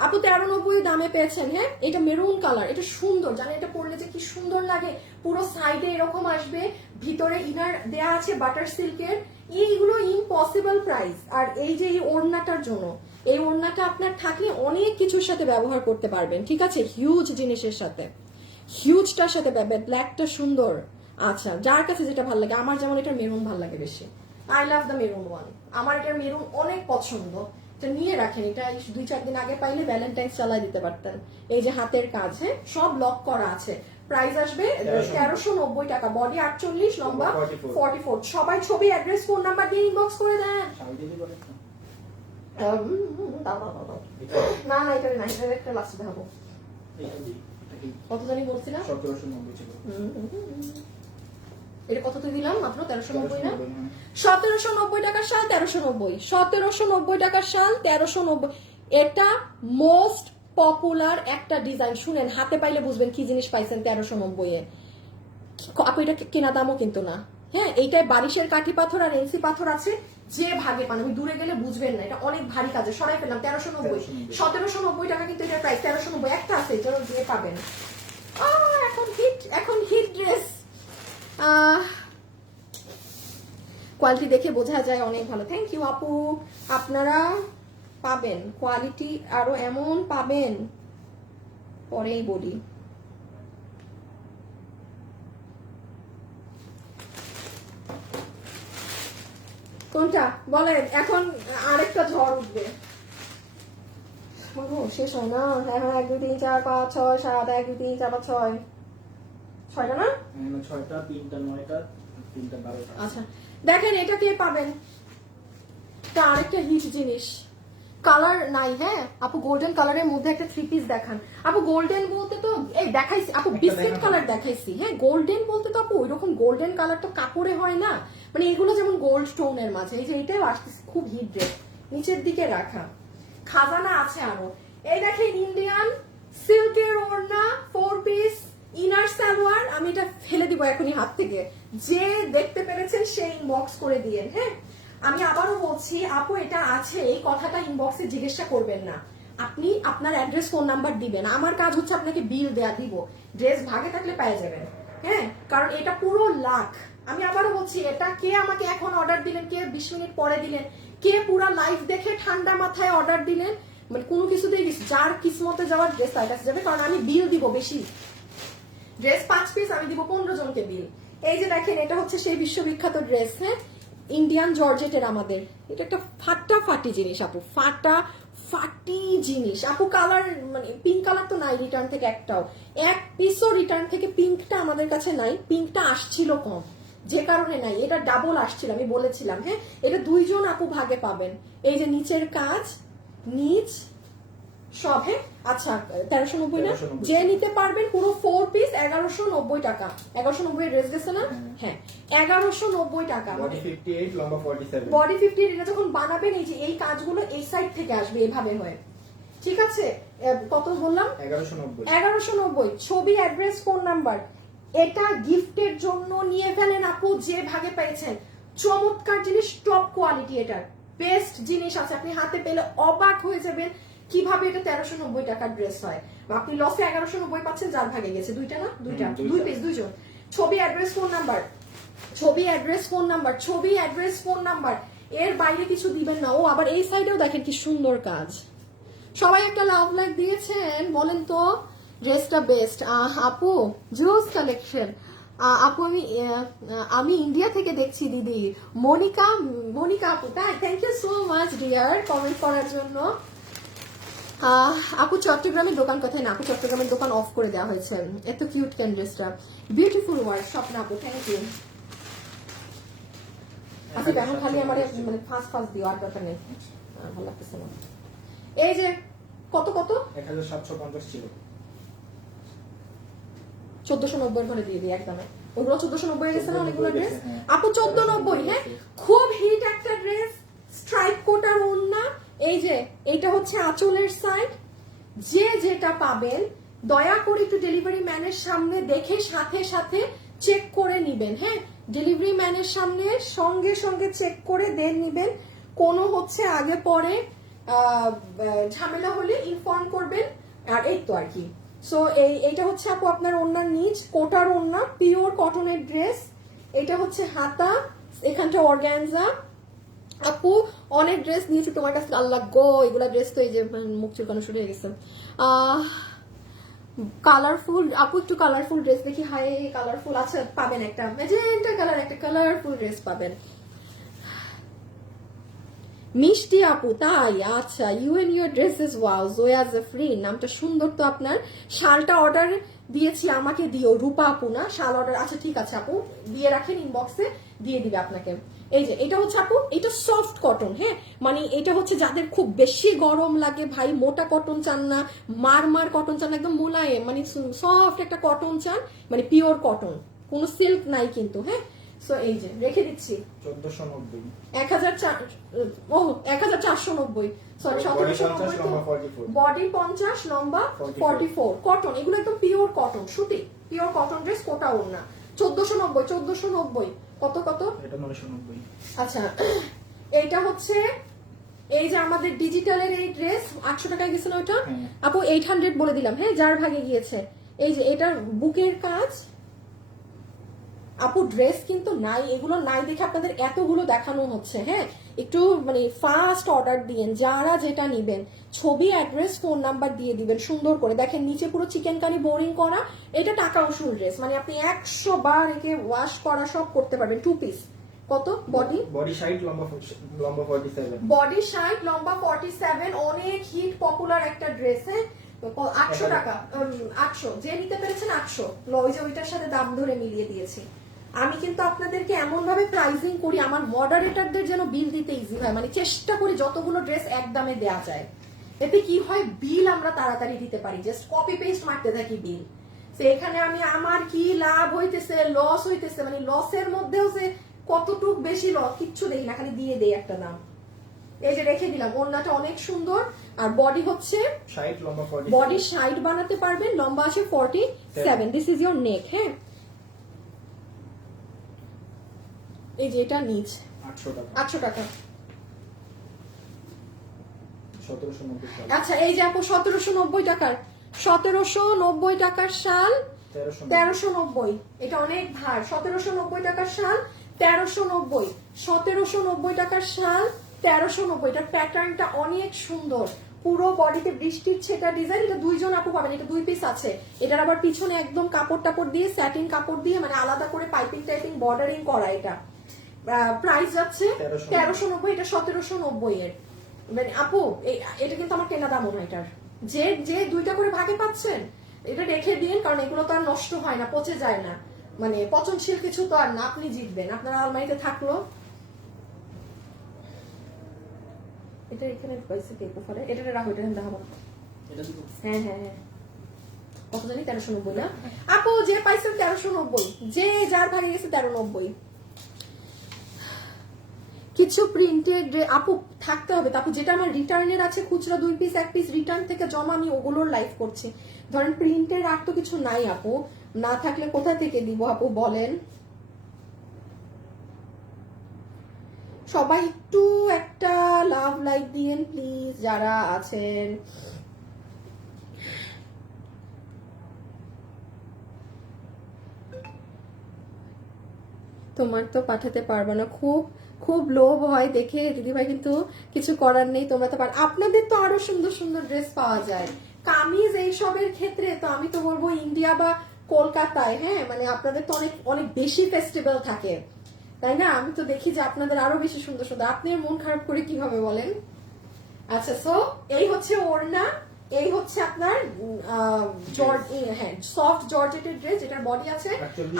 আপু 1390 দামে পেয়েছেন। হ্যাঁ এটা মেরুন কালার, এটা সুন্দর, জানেন এটা পরলে যে কি সুন্দর লাগে। পুরো সাইডে এরকম আসবে, ভিতরে ইনার দেয়া আছে বাটার সিল্কের। এইগুলো ইম্পসিবল প্রাইস। আর এই যে এই ওড়নাটার জন্য, এই ওড়নাটা আপনার থাকলে অনেক কিছুর সাথে ব্যবহার করতে পারবেন। ঠিক আছে হিউজ জিনিসের সাথে, হিউজটার সাথে ব্ল্যাকটা সুন্দর। আচ্ছা যার কাছে যেটা ভালো লাগে, আমার যেমন এটা মেরুন ভালো লাগে বেশি, I love the maroon one. আমার এটা মেরুন অনেক পছন্দ, এটা নিয়ে রাখেন। এটা 2-4 দিন আগে পাইলে ভ্যালেন্টাইন্স চালাই দিতে পারতেন। এই যে হাতের কাজ, হ্যাঁ সব লক করা আছে। প্রাইস আসবে 1390 টাকা, বডি 48 লম্বা 44। সবাই ছবি, অ্যাড্রেস, ফোন নাম্বার দিয়ে ইনবক্স করে দেন। না না এটা না, এটা একটা লাস্ট দেখাবো। কত জানি বলছিলাম? 1790 ছিল। এটা কততে দিলাম? মাত্র 1390 না? 1790 টাকার শাল 1390, 1790 টাকার শাল 1390। এটা মোস্ট পপুলার একটা ডিজাইন। শুনেন হাতে পাইলে বুঝবেন কি জিনিস পাইছেন 1390 এ। আপু এটা কেনা দামও কিন্তু না। হ্যাঁ এইটায় বারিশের কাঠি পাথর আর এনসি পাথর আছে, যে ভাগে পান। আমি দূরে গেলে বুঝবেন না, এটা অনেক ভারী কাজে। সরাই ফেললাম 1390, 1790 টাকা কিন্তু এটার প্রাইস 1390। একটা আছে যেন দিয়ে পাবেন। এখন হিট ড্রেস, কোয়ালিটি দেখে বোঝা যায় অনেক ভালো। থ্যাংক ইউ আপু, আপনারা পাবেন কোয়ালিটি আরো এমন পাবেন, পরেই বলি। কোনটা বলেন? এখন আরেকটা ঝড় উঠবে, শেষ হয় না। হ্যাঁ 1 2 3 4 5 6 7, 1 2 3 4 5 6, 6টা না? 6টা, 3টা, 9টা, 3টা, 12টা। আচ্ছা দেখেন এটা কে পাবেন, এটা আরেকটা হিট জিনিস। কালার নাই। হ্যাঁ আপু গোল্ডেন কালারের মধ্যে একটা 3 পিস দেখান। আপু গোল্ডেন বলতে তো এই দেখাইছি আপু, বিস্কিট কালার দেখাইছি। হ্যাঁ গোল্ডেন বলতে তো আপু ওইরকম গোল্ডেন কালার তো কাপড়ে হয় না, মানে এগুলো যেমন গোল্ড স্টোনের মাঝে। এই যে এটাও আসতেছে খুব হিট ড্রেস, নিচের দিকে রাখা খাজানা আছে আরো। এই দেখেন ইন্ডিয়ান সিল্কের ওড়না 4 পিস ইনার সালোয়ার। আমি এটা ফেলে দিব এখনই হাত থেকে, যে দেখতে পেরেছেন সেই ইনবক্স করে দিয়েন। হ্যাঁ আমি আবারও বলছি আপু এটা আছে, এই কথাটা ইনবক্সে জিজ্ঞাসা করবেন না, আপনি আপনার অ্যাড্রেস ফোন নাম্বার দিবেন। আমার কাজ হচ্ছে আপনাকে বিল দেয়া দিব, ড্রেস ভাগে থাকলে পেয়ে যাবেন। হ্যাঁ কারণ এটা পুরো লাখ। আমি আবারও বলছি এটা কে আমাকে এখন অর্ডার দিলেন, কে 20 মিনিট পরে দিলেন, কে পুরা লাইভ দেখে ঠান্ডা মাথায় অর্ডার দিলেন, মানে কোনো কিছুতেই যার কিসমতে যাওয়ার ড্রেস তার কাছে যাবে। কারণ আমি বিল দিব বেশি, ড্রেস 5 পিস আমি দিব 15 জনকে বিল। এই যে দেখেন এটা হচ্ছে সেই বিশ্ববিখ্যাত ড্রেস। হ্যাঁ ইন্ডিয়ান জর্জেটের আমাদের, এটা একটা ফাটাফাটি জিনিস আপু, ফাটাফাটি জিনিস আপু। কালার মানে পিঙ্ক কালার তো নাই রিটার্ন থেকে একটাও, এক পিসও রিটার্ন থেকে পিঙ্কটা আমাদের কাছে নাই। পিঙ্কটা আসছিল কম যে কারণে নাই, এটা ডাবল আসছিল আমি বলেছিলাম। হ্যাঁ এটা 2 জন আপু ভাগে পাবেন। এই যে নিচের কাজ নিচ সব। হ্যাঁ আচ্ছা 1390 না, যে নিতে পারবেন পুরো 4 পিস 1190 টাকা। 1190 ড্রেস গেছে না? হ্যাঁ 1190 টাকা। বডি 58 লম্বা 47, বডি 58। এটা যখন বানাবেন এই যে এই কাজগুলো এই সাইড থেকে আসবে এভাবে হয়, ঠিক আছে? কত বললাম? 1190। ছবি, অ্যাড্রেস, ফোন নাম্বার। এটা গিফটের জন্য নিয়ে ফেলেন আপু, যে ভাগে পেয়েছেন। চমৎকার জিনিস, টপ কোয়ালিটি, এটার বেস্ট জিনিস আছে। আপনি হাতে পেলে অবাক হয়ে যাবেন কিভাবে এটা 1390 টাকার ড্রেস হয়। আপনি লসে 1190 পাচ্ছেন, যার ভাগে গেছে দুইটা না, দুইটা 2 পিস 2 জন। ছবি, অ্যাড্রেস, ফোন নাম্বার, ছবি, অ্যাড্রেস, ফোন নাম্বার, ছবি, অ্যাড্রেস, ফোন নাম্বার। এর বাইরে কিছু দিবেন না। ও আবার এই সাইডেও দেখেন কি সুন্দর কাজ। সবাই একটা লাভ লাইক দিয়েছেন, বলেন তো ড্রেসটা বেস্ট। আপু জুস কালেকশন। আপু আমি ইন্ডিয়া থেকে দেখছি দিদি। মনিকা আপু, তাই thank you so much dear comment করার জন্য। আপু চট্টগ্রামের দোকান কোথায়? না আপু চট্টগ্রামের দোকান অফ করে দেওয়া হয়েছে। এত কিউট কেন ড্রেসটা, বিউটিফুল ওয়ার্ক। স্বপ্ন আপু থ্যাংক ইউ। আচ্ছা এখন খালি আমার মানে ফার্স্ট দিও, আর দরকার নেই, ভালো লাগতেছে না। এই যে কত 1750 ছিল, 1490 ঘরে দিয়ে দিই একদমে। ওগুলো 1490 গেছে না অনেকগুলো ড্রেস আপু, 1490। হ্যাঁ খুব হিট একটা ড্রেস, স্ট্রাইপ কোটার ওড়না। এই যে এইটা হচ্ছে আঁচলের সাইড। যে যেটা পাবেন দয়া করে একটু ডেলিভারি ম্যানের সামনে দেখে সাথে সাথে চেক করে নিবেন। হ্যাঁ ডেলিভারি ম্যানের সামনে সঙ্গে সঙ্গে চেক করে দেন নিবেন। কোনো হচ্ছে আগে পরে ঝামেলা হলে ইনফর্ম করবেন। আর এই তো আর কি। সো এইটা হচ্ছে আপু আপনার ওড়নার নিচ, কোটার ওড়না, পিওর কটনের ড্রেস। এটা হচ্ছে হাতা, এখানটা অর্গানজা। আপু অনেক ড্রেস নিয়েছি তোমার কাছে, আল্লাহ গো এগুলা ড্রেস তো এই যে মুখ চুলকানো শুরু হয়ে গেছে। কালারফুল আপু, একটু কালারফুল ড্রেস দেখি। হাই কালারফুল আচ্ছা পাবেন একটা ম্যাজেন্টা কালার, একটা কালারফুল ড্রেস পাবেন। মিষ্টি আপু, তাই আচ্ছা। You and your dresses wow. Zoya Jafrin নামটা সুন্দর তো আপনার। শালটা অর্ডার দিয়েছি, আমাকে দিও। রূপা আপু না, শাল অর্ডার, আচ্ছা ঠিক আছে আপু দিয়ে রাখেন, ইনবক্সে দিয়ে দিবে আপনাকে। এই যে এটা হচ্ছে আপু, এটা সফট কটন। হ্যাঁ মানে এটা হচ্ছে যাদের খুব বেশি গরম লাগে, ভাই মোটা কটন চান না, মার কটন চান, একদম মোলায়েম মানে সফট একটা কটন চান, মানে পিওর কটন, কোনো সিল্ক নাই কিন্তু। হ্যাঁ সো এই যে রেখে দিচ্ছি 1490, 1490, সরি 1790। বডি 50 লম্বা 44 কটন, এগুলো একদম পিওর কটন, সুতি পিওর কটন ড্রেস, কোটা ওড়না। 1490 কত এটা 990। আচ্ছা এইটা হচ্ছে এই যে আমাদের ডিজিটালের এই ড্রেস 800 টাকায় গেছে না ওটা আপু, 800 বলে দিলাম। হ্যাঁ যার ভাগে গিয়েছে। এই যে এটার বুকের কাজ আপু, ড্রেস কিন্তু নাই, এগুলো নাই দেখে আপনাদের এতগুলো দেখানো হচ্ছে। হ্যাঁ একটু মানে ফাস্ট অর্ডার দিয়েন যারা যেটা নিবেন। ছবি, অ্যাড্রেস, ফোন নাম্বার দিয়ে দিবেন সুন্দর করে। দেখেন নিচে পুরো চিকেন কারি বোরিং করা, এটা টাকা উসুল ড্রেস, মানে আপনি 100 বার একে ওয়াশ করা সব করতে পারবেন। 2 পিস কত? বডি 60 লম্বা 47, বডি 60 লম্বা 47, অনেক হিট পপুলার একটা ড্রেস। হ্যাঁ 800 টাকা, 800 যে নিতে পেরেছেন 800। ওই যে ওইটার সাথে দাম ধরে মিলিয়ে দিয়েছি আমি কিন্তু আপনাদেরকে এমন ভাবে প্রাইসিং করি আমার মডারেটরদের যেন বিল দিতে ইজি হয়, মানে চেষ্টা করি যতগুলো ড্রেস এক দামে দেওয়া যায়, এতে কি হয় বিল আমরা তাড়াতাড়ি দিতে পারি, জাস্ট কপি পেস্ট মারতে থাকি বিল। তো এখানে আমি আমার কি লাভ হইতেছে লস হইতেছে, মানে লসের মধ্যেও যে কতটুক বেশি লস কিচ্ছু দেই না, খালি দিয়ে দেই একটা দাম। এই যে রেখে দিলাম, ওড়নাটা অনেক সুন্দর, আর বডি হচ্ছে 60 লম্বা 40 বডি 60 বানাতে পারবেন, লম্বা আছে 47। দিস ইজ ইওর নেক। হ্যাঁ এই যে এটা নিচ 800 টাকা 800 টাকা। 1790 টাকা। আচ্ছা এই যে আপু 1790 টাকার 1790 টাকার শাল 1390, এটা অনেক ভার। 1790 টাকার শাল 1390, 1790 টাকার শাল 1390। এটার প্যাটার্নটা অনেক সুন্দর, পুরো বডিতে বৃষ্টির ছেটা ডিজাইন। এটা দুইজন আপু পাবেন, এটা 2 পিস আছে। এটার আবার পিছনে একদম কাপড় টাপড় দিয়ে স্যাটিন কাপড় দিয়ে মানে আলাদা করে পাইপিং টাইপিং বর্ডারিং করা। এটা প্রাইস যাচ্ছে 1390, এটা 1790 এর। মানে আপু এটা কিন্তু আমার কেনা দাম না এটার, যে যে 2টা করে ভাগে পাচ্ছেন এটা রেখে দিন, কারণ এগুলো তো আর নষ্ট হয় না, পচে যায় না, মানে পচনশীল কিছু তো আর না। আপনি জিতবেন, আপনার আলমারিতে থাকলো। এটা এখানে পয়সা কে কোফারে এটা রাখো, এটা দেখাবো। হ্যাঁ হ্যাঁ হ্যাঁ কত জানি 1390 না আপু, যে পাইছেন 1390, যে যার ভাগে গেছে 1390। কিছু প্রিন্টেড আপু থাকতে হবে আপু, যেটা আমার রিটার্নের আছে খুচরা 2 পিস 1 পিস রিটার্ন থেকে জমা, আমি ওগুলোর লাইভ করছি। ধরেন প্রিন্টের আর তো কিছু নাই আপু, না থাকলে কোথা থেকে দিব আপু বলেন। সবাই একটু একটা লাভ লাইক দিয়েন প্লিজ যারা আছেন। তোমার তো পাঠাতে পারবো না, খুব খুব লোভ হয় দেখে দিদিভাই, কিন্তু কিছু করার নেই। তোমরা তো আপনাদের তো আরো সুন্দর সুন্দর ড্রেস পাওয়া যায়, কামিজ এইসবের ক্ষেত্রে তো আমি তো বলবো ইন্ডিয়া বা কলকাতায়, হ্যাঁ মানে আপনাদের তো অনেক অনেক বেশি ফেস্টিভ্যাল থাকে, তাই না? আমি তো দেখি যে আপনাদের আরো বেশি সুন্দর সুন্দর। আপনি মন খারাপ করে কিভাবে বলেন? আচ্ছা সো এই হচ্ছে ওড়না, এই হচ্ছে আপনার হ্যাঁ সফট জর্জেটের ড্রেস, যেটার বডি আছে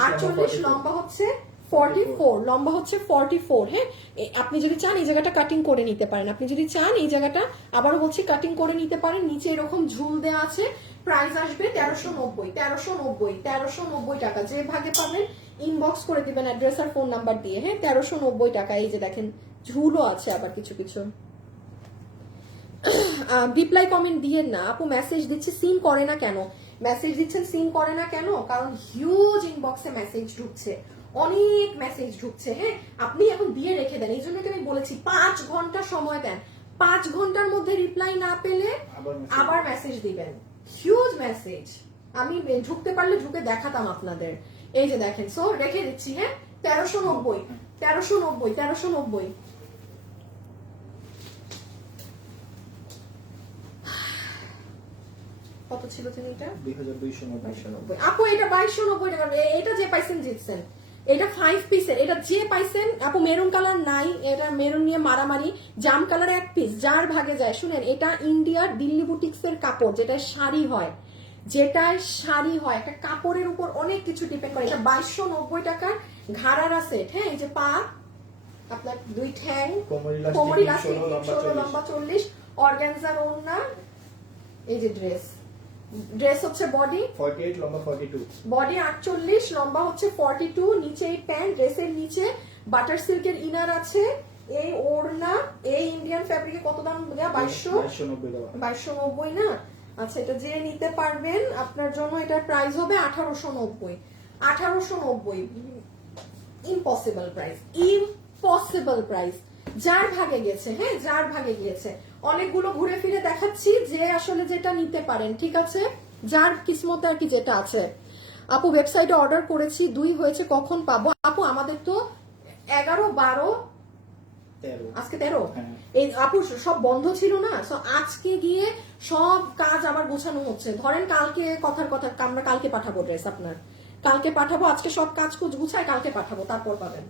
48, লম্বা হচ্ছে 44, লম্বা হচ্ছে 44। হ্যাঁ আপনি যদি চান এই জায়গাটা কাটিং করে নিতে পারেন, আপনি যদি চান এই জায়গাটা আবারও বলছি কাটিং করে নিতে পারেন। নিচে এরকম ঝুল দেওয়া আছে। প্রাইস আসবে 1390, 1390, 1390 টাকা। যে ভাগে পাবেন ইনবক্স করে দিবেন অ্যাড্রেস আর ফোন নাম্বার দিয়ে। হ্যাঁ 1390 টাকা। এই যে দেখেন ঝুলও আছে আবার কিছু কিছু। রিপ্লাই কমেন্ট দিয়ে না আপু, মেসেজ দিচ্ছে সিন করে না কেন? মেসেজ দিচ্ছেন সিন করে না কেন? কারণ হিউজ ইনবক্সে মেসেজ ঢুকছে, অনেক মেসেজ ঢুকছে। হ্যাঁ আপনি এখন দিয়ে রেখে দেন, এই জন্য আমি বলেছি 5 ঘন্টা সময় দেন, 5 ঘন্টার মধ্যে রিপ্লাই না পেলে আবার মেসেজ দিবেন। হিউজ মেসেজ, আমি ঢুকতে পারলে ঢুকে দেখাতাম আপনাদের। এই যে দেখেন, সো রেখে দিচ্ছি। হ্যাঁ 1390, 1390, 1390। কত ছিল তুমি এটা? 2290 আপু, এটা 2290 টাকা। এটা যে পাইছেন জিতছেন, এটা 5 পিসের, এটা যে পাইছেন আপু। মেরুন কালার নাই, এটা মেরুন নিয়ে মারামারি। জাম কালার 1 পিস, যার ভাগে যায়। শুনেন, এটা ইন্ডিয়ার দিল্লি বুটিক্স এর কাপড়, যেটা শাড়ি হয়, যেটা শাড়ি হয়, একটা কাপড়ের উপর অনেক কিছু ডিপেন্ড করে। এটা 2290 টাকার ঘাড়ারা সেট। হ্যাঁ এই যে পা আপনার 2 ঠ্যাং, কোমর ইলাস্টিক 16, লম্বা 40, অর্গানজার ওড়না। এই যে ড্রেস হচ্ছে বডি 48, লম্বা 42, বডি 48, লম্বা হচ্ছে 42। নিচে এই প্যান্ট, ড্রেসের নিচে বাটার সিল্কের ইনার আছে। এই ওড়না, এই ইন্ডিয়ান ফ্যাব্রিকে কত দাম দেয়া? 2290 না? আচ্ছা এটা যে নিতে পারবেন আপনার জন্য এটার প্রাইস হবে 1890, 1890। Impossible price, impossible price. যার ভাগে গেছে, হ্যাঁ যার ভাগে গিয়েছে। অনেকগুলো ঘুরে ফিরে দেখাচ্ছি, যে আসলে যেটা নিতে পারেন, ঠিক আছে? যার কিসমতে আর কি যেটা আছে। আপু ওয়েবসাইটে অর্ডার করেছি, 2 হয়েছে, কখন পাবো? আপু আমাদের তো 11, 12, আজকে 13। এই আপু সব বন্ধ ছিল না, তো আজকে গিয়ে সব কাজ আবার গোছানো হচ্ছে। ধরেন কালকে কথার কথা আমরা কালকে পাঠাবো ড্রেস আপনার, কালকে পাঠাবো। আজকে সব কাজ গুছায় কালকে পাঠাবো, তারপর পাবেন।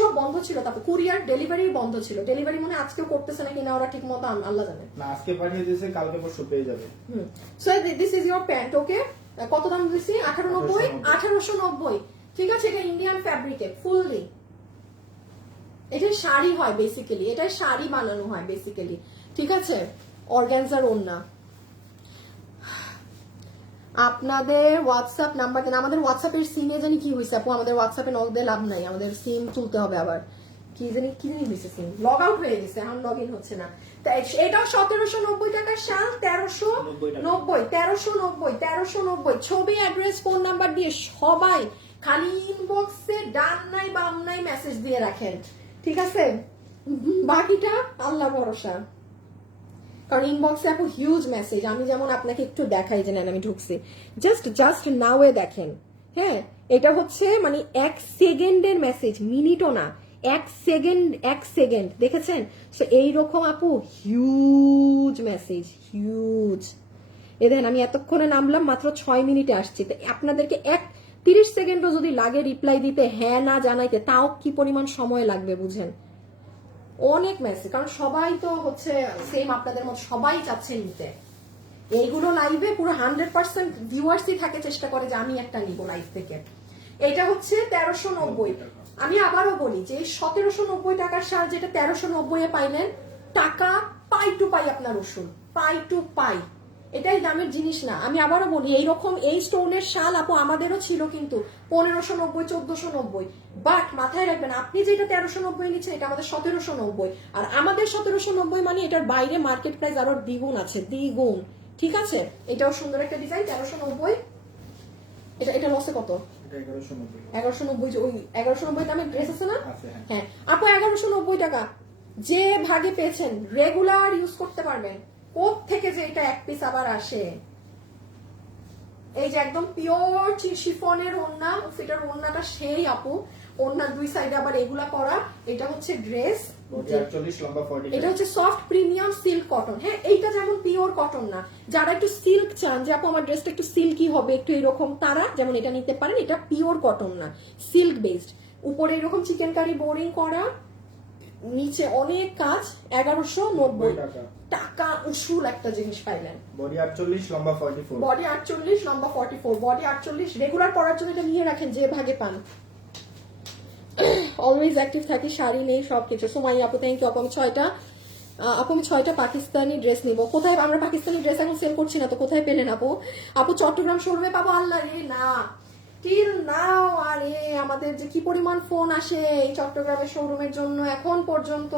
সব বন্ধ ছিল, তারপর কুরিয়ার ডেলিভারি বন্ধ ছিল। ডেলিভারি মনে আজকেও করতেছে নাকি না ওরা ঠিক মতো আল্লাহ জানে। না আজকে পাঠিয়ে দিয়েছে, কালকে পরশু পেয়ে যাবে। So this is your pant. Okay কত দাম দিছি? 1890, 1890। ঠিক আছে, এটা ইন্ডিয়ান ফ্যাব্রিকে ফুললি, এটা শাড়ি হয় বেসিক্যালি, এটা শাড়ি বানানো হয় বেসিক্যালি, ঠিক আছে, অর্গানজার ওড়না। আপনাদের হোয়াটসঅ্যাপ নাম্বার দেন, আমাদের হোয়াটসঅ্যাপের সিমে জানি কি হয়েছে আপু, আমাদের হোয়াটসঅ্যাপে নক দিয়ে লাভ নাই, আমাদের সিম তুলতে হবে আবার, কি জানি হয়েছে, সিম লগ আউট হয়ে গেছে, এখন লগ ইন হচ্ছে না। এটাও 1790 টাকার শাল, 1390, ছবি, অ্যাড্রেস, ফোন নাম্বার দিয়ে সবাই খালি ইনবক্সে ডান নাই বাম নাই মেসেজ দিয়ে রাখেন, ঠিক আছে, বাকিটা আল্লাহ ভরসা। কারণ ইনবক্সে আপু হিউজ মেসেজ, আমি যেমন আপনাকে একটু দেখাই যে আমি ঢুকছি, জাস্ট নাও এ দেখেন, হ্যাঁ, এটা হচ্ছে মানে 1 সেকেন্ডের মেসেজ, মিনিটও না, 1 সেকেন্ড দেখেছেন? সো এইরকম আপু হিউজ মেসেজ, হিউজ। এ দেখেন আমি এতক্ষণে নামলাম, মাত্র 6 মিনিটে আসছি, তো আপনাদেরকে 30 সেকেন্ডও যদি লাগে রিপ্লাই দিতে, হ্যাঁ না জানাইতে, তাও কি পরিমাণ সময় লাগবে বুঝেন, অনেক মেসেজ, কারণ সবাই তো হচ্ছে সেম আপনাদের মতো, সবাই চাচ্ছে নিতে এইগুলো লাইভে, পুরো 100% ভিউয়ার্সই থাকে, চেষ্টা করে যে আমি একটা নিব লাইভ থেকে। এটা হচ্ছে 1390, আমি আবারও বলি যে 1790 টাকার শাল যেটা 1390 এ পাইলেন, টাকা পাই টু পাই আপনার উসুল, পাই টু পাই, এটাই দামের জিনিস না। আমি আবারও বলি এইরকম এই স্টোনের শাল আপু আমাদেরও ছিল কিন্তু 1590 1490, বাট মাথায় রাখবেন আপনি যেটা 1390 নিচ্ছেন এটা আমাদের 1790, আর আমাদের 1790 মানে এটার বাইরে মার্কেট প্রাইস আরো দ্বিগুণ আছে, দ্বিগুণ, ঠিক আছে। এটাও সুন্দর একটা ডিজাইন, 1390। এটা লসে কত? 1190, যে ওই 1190 দামের ড্রেস আছে না, হ্যাঁ আপু 1190 টাকা যে ভাগে পেয়েছেন, রেগুলার ইউজ করতে পারবেন। থেকে যে এটা এক পিস আবার আসে, এই যে একদম পিওর শিফনের ওড়না, ফিটার ওড়নাটা সেই আপু, ওড়নার দুই সাইডে আবার এগুলা করা, এটা হচ্ছে ড্রেস, এটা হচ্ছে সফট প্রিমিয়াম সিল্ক কটন, হ্যাঁ এইটা যেমন পিওর কটন না, যারা একটু সিল্ক চান যে আপু আমার ড্রেসটা একটু সিল্কি হবে একটু এরকম, তারা যেমন এটা নিতে পারেন, এটা পিওর কটন না, সিল্ক বেসড, উপরে এরকম চিকেন কারি বোরিং করা, নিচে অনেক কাজ, 1190 টাকা উসুল একটা জিনিস পাইলেন। বডি 48 লম্বা 44, বডি 48 লম্বা 44, বডি 48, রেগুলার পরার জন্য এটা নিয়ে রাখেন যে ভাগে পান। অলওয়েজ অ্যাক্টিভ থাকি, শাড়ি নেই সবকিছু। সুমাইয়া আপু থ্যাংক ইউ আপু, আমি 6টা পাকিস্তানি ড্রেস নিব। কোথায় আমরা পাকিস্তানি ড্রেস এখন সেল করছি না তো, কোথায় পেলেন আপু? আপু চট্টগ্রাম শোরুমে পাবো, আল্লাহ রে না টিল নাও, আরে আমাদের যে কি পরিমাণ ফোন আসে এই চট্টগ্রামের শোরুমের জন্য এখন পর্যন্ত।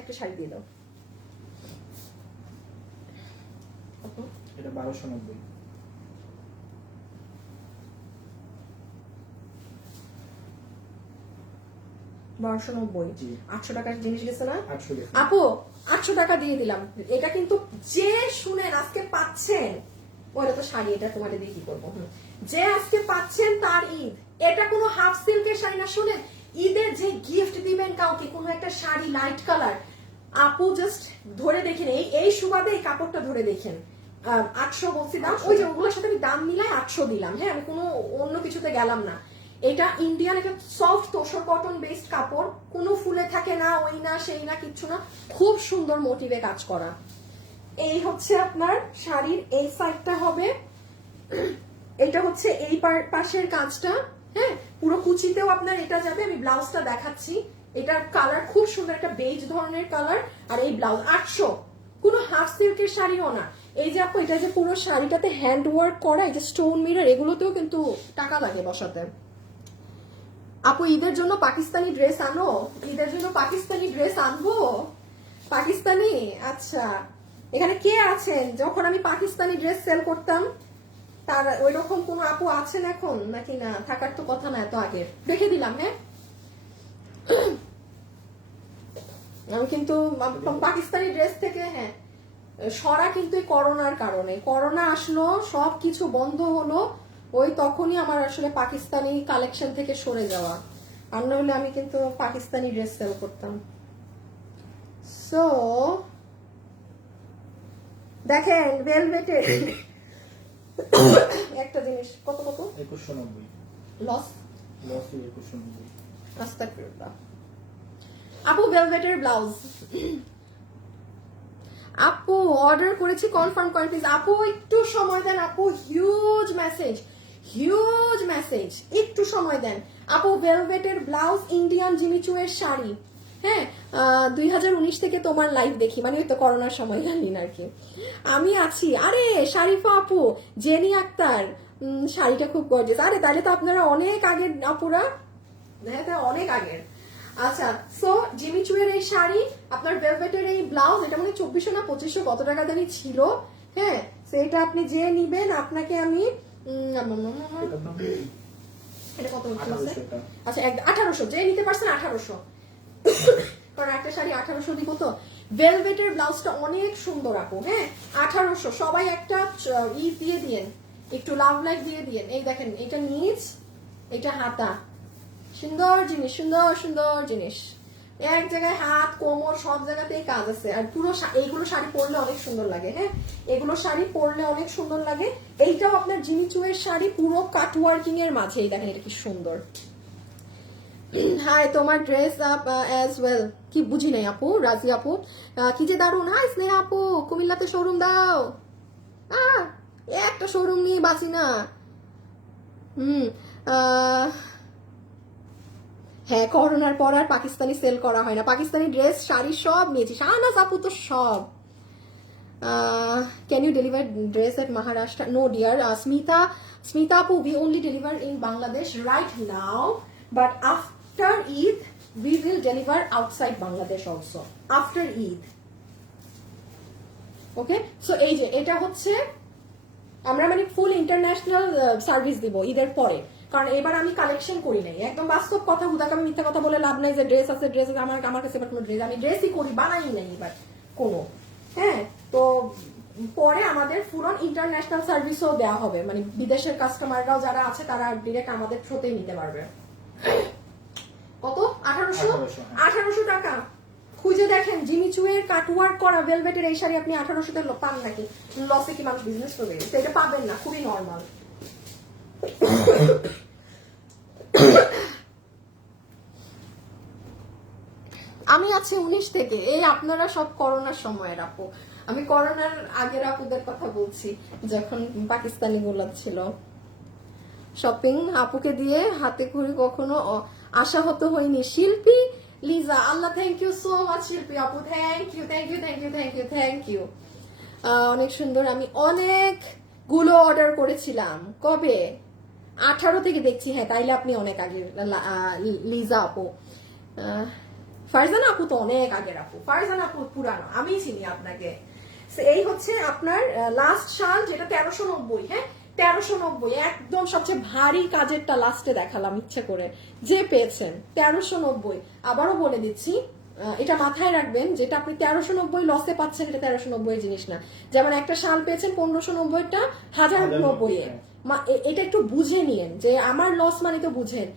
একটা শাড়ি দিয়ে দাও, এটা 1290, 1290, 800 টাকার জিনিস গেছে না 800 আপু, 800 টাকা দিয়ে দিলাম। এটা কিন্তু যে শুনেন আজকে পাচ্ছেন, ওটা তো শাড়ি, এটা তোমাদের দিয়ে কি করবো, যে আজকে পাচ্ছেন তার ঈদ, এটা কোনো হাফ সিল্কের শাড়ি না, শুনেন ঈদের যে গিফট দিবেন কাউকে কোনো একটা শাড়ি লাইট কালার, আপু জাস্ট ধরে দেখেন, এই সুবাদে এই কাপড়টা ধরে দেখেন, 800 বলছি দাম, ওই যে ওগুলোর সাথে আমি দাম মিলাই 800 দিলাম, হ্যাঁ আমি কোনো অন্য কিছুতে গেলাম না। এটা ইন্ডিয়ান একটা সফট তোষর কটন বেসড কাপড়, কোনো ফুলে থাকে না, ওই না সেই না কিচ্ছু না, খুব সুন্দর মোটিভে কাজ করা। এই হচ্ছে আপনার শাড়ির এই সাইডটা হবে, এটা হচ্ছে এই পাশের কাজটা, হ্যাঁ পুরো কুচিতেও আপনার এটা যাবে, আমি ব্লাউজটা দেখাচ্ছি, এটার কালার খুব সুন্দর একটা বেজ ধরনের কালার, আর এই ব্লাউজ 800, কোনো হাফ সিল্কের শাড়িও না। এই যে আপু এটা যে পুরো শাড়িটাতে হ্যান্ড ওয়ার্ক করা, এই যে স্টোন মিরর, এগুলোতেও কিন্তু টাকা লাগে বসাতে। আপু ঈদের জন্য পাকিস্তানি ড্রেস আনো, ঈদের জন্য পাকিস্তানি ড্রেস আনবো, পাকিস্তানি, আচ্ছা এখানে কে আছেন যখন আমি পাকিস্তানি ড্রেস সেল করতাম, তার ওই রকম কোন আপু আছেন এখন নাকি? না থাকার তো কথা না, এত আগে রেখে দিলাম। হ্যাঁ আমি কিন্তু পাকিস্তানি ড্রেস থেকে হ্যাঁ সরা, কিন্তু এই করোনার কারণে, করোনা আসলো সবকিছু বন্ধ হলো, ওই তখনই আমার আসলে পাকিস্তানি কালেকশন থেকে সরে যাওয়া, আর নইলে আমি কিন্তু পাকিস্তানি ড্রেস সেল করতাম। সো দেখেন ভেলভেটের একটা জিনিস কত 2190, লস 2190, আস্তাগফিরুল্লাহ। আপু ভেলভেটের ব্লাউজ, আপু অর্ডার করেছি, কনফার্ম করেন প্লিজ। আপু একটু সময় দেন আপু, হিউজ মেসেজ, একটু সময় দেন আপু। ভেলভেটের ব্লাউজ, ইন্ডিয়ান জিমিচুয়ের শাড়ি, হ্যাঁ 2019 থেকে তোমার লাইভ দেখি, মানে ওই তো করোনার সময় জানি না আর কি। আমি আছি। আরে শারিফা আপু, জেনি আক্তার, শাড়িটা খুব গর্জিয়াস। আরে তাহলে তো আপনারা অনেক আগের আপুরা, হ্যাঁ অনেক আগের। আচ্ছা, সো জিমিচুয়ের এই শাড়ি, আপনার ভেলভেটের এই ব্লাউজ, এটা মানে 2400 না 2500 কত টাকা দামি ছিল, হ্যাঁ সেটা আপনি যে নিবেন আপনাকে আমি এটা কত হচ্ছে? আচ্ছা 1800, যে নিতে পারছেন 1800, কারণ একটা শাড়ি 1800 দিব তো। ভেলভেটের ব্লাউজটা অনেক সুন্দর আপু, হ্যাঁ 1800। সবাই একটা দিয়ে দিয়েন, একটু লাভ লাইক দিয়ে দিয়েন। এই দেখেন, এটা নিচ, এটা হাতা, সুন্দর জিনিস, সুন্দর জিনিস। এক জায়গায় হাত, কোমর সব জায়গাতেই কাজ আছে। আর পুরো এইগুলো শাড়ি পরলে অনেক সুন্দর লাগে, হ্যাঁ এগুলো শাড়ি পরলে অনেক সুন্দর লাগে। এইটাও আপনার জিমিচুয়ের শাড়ি, পুরো কাট ওয়ার্কিং এর মাঝে। এই দেখেন এটা কি সুন্দর। হাই, তোমার ড্রেস আপ অ্যাজ ওয়েল। কি বুঝি নাই আপু, রাজি আপু কি যে দারুন। হাই স্নেহা আপু, কুমিল্লাতে শোরুম দাও। একটা শোরুম নিয়ে বাঁচি না। হ্যাঁ করোনার পর আর পাকিস্তানি সেল করা হয় না, পাকিস্তানি ড্রেস শাড়ি সব নিয়েছি। শাহনাজ আপু তো সব। Can you deliver dress at Maharashtra? No dear. Smita Apu, we only deliver in Bangladesh right now, but after Eid we will deliver outside Bangladesh also. After Eid. Okay? So এই যে এটা হচ্ছে আমরা মানে ফুল ইন্টারন্যাশনাল সার্ভিস দিব ঈদের পরে, কারণ এবার আমি কালেকশন করি নাই। একদম বাস্তব কথা, হুদাকে আমি মিথ্যা কথা বলে লাভ নাই যে ড্রেস আছে। আমার কাছে এবার কোনো ড্রেস, আমি ড্রেসই করি, বানাই নাই এবার কোনো, হ্যাঁ। তো পরে আমাদের ফুল অন ইন্টারন্যাশনাল সার্ভিসও দেওয়া হবে, মানে বিদেশের কাস্টমাররাও যারা আছে তারা ডিরেক্ট আমাদের থ্রুতেই নিতে পারবে। কত? 1800 টাকা। খুঁজে দেখেন, জিমিচুয়ের কাটওয়ার্ক করা ভেলভেটের এই শাড়ি আপনি 1800-তে পান নাকি? লসে কি মানুষ বিজনেস করবে? সেটা পাবেন না, খুবই নর্মাল। আমি আছি 19 থেকে। এই আপনারা সব করোনার সময়ের আপু, আমি করোনার আগের আপুদের কথা বলছি, যখন পাকিস্তানি গুলো ছিল। শপিং আপুকে দিয়ে হাতে ঘড়ি কখনো আশা হতো হয়নি। শিল্পী লিজা, আল্লাহ থ্যাংক ইউ সো মাচ শিল্পী আপু, থ্যাংক ইউ। অনেক সুন্দর। আমি অনেক গুলো অর্ডার করেছিলাম। কবে? 18 থেকে দেখছি। হ্যাঁ তাইলে আপনি অনেক আগে লিজা আপু। ফারজানা আপু তো অনেক আগের আপু, ফারজানা আপু পুরানো, আমি চিনি আপনাকে। এই হচ্ছে আপনার লাস্ট শাল, যেটা 1390, হ্যাঁ 1390, একদম সবচেয়ে ভারী কাজেরটা লাস্টে দেখালাম ইচ্ছে করে, যে পেয়েছেন 1390। আবারও বলে দিচ্ছি, এটা মাথায় রাখবেন, যেটা আপনি 1390 লসে পাচ্ছেন, এটা 1390 জিনিস না। যেমন একটা শাল পেয়েছেন 1590টা 1090-এ, এটা একটু বুঝে নিয়েন যে আমার লস মানে তো বুঝেন।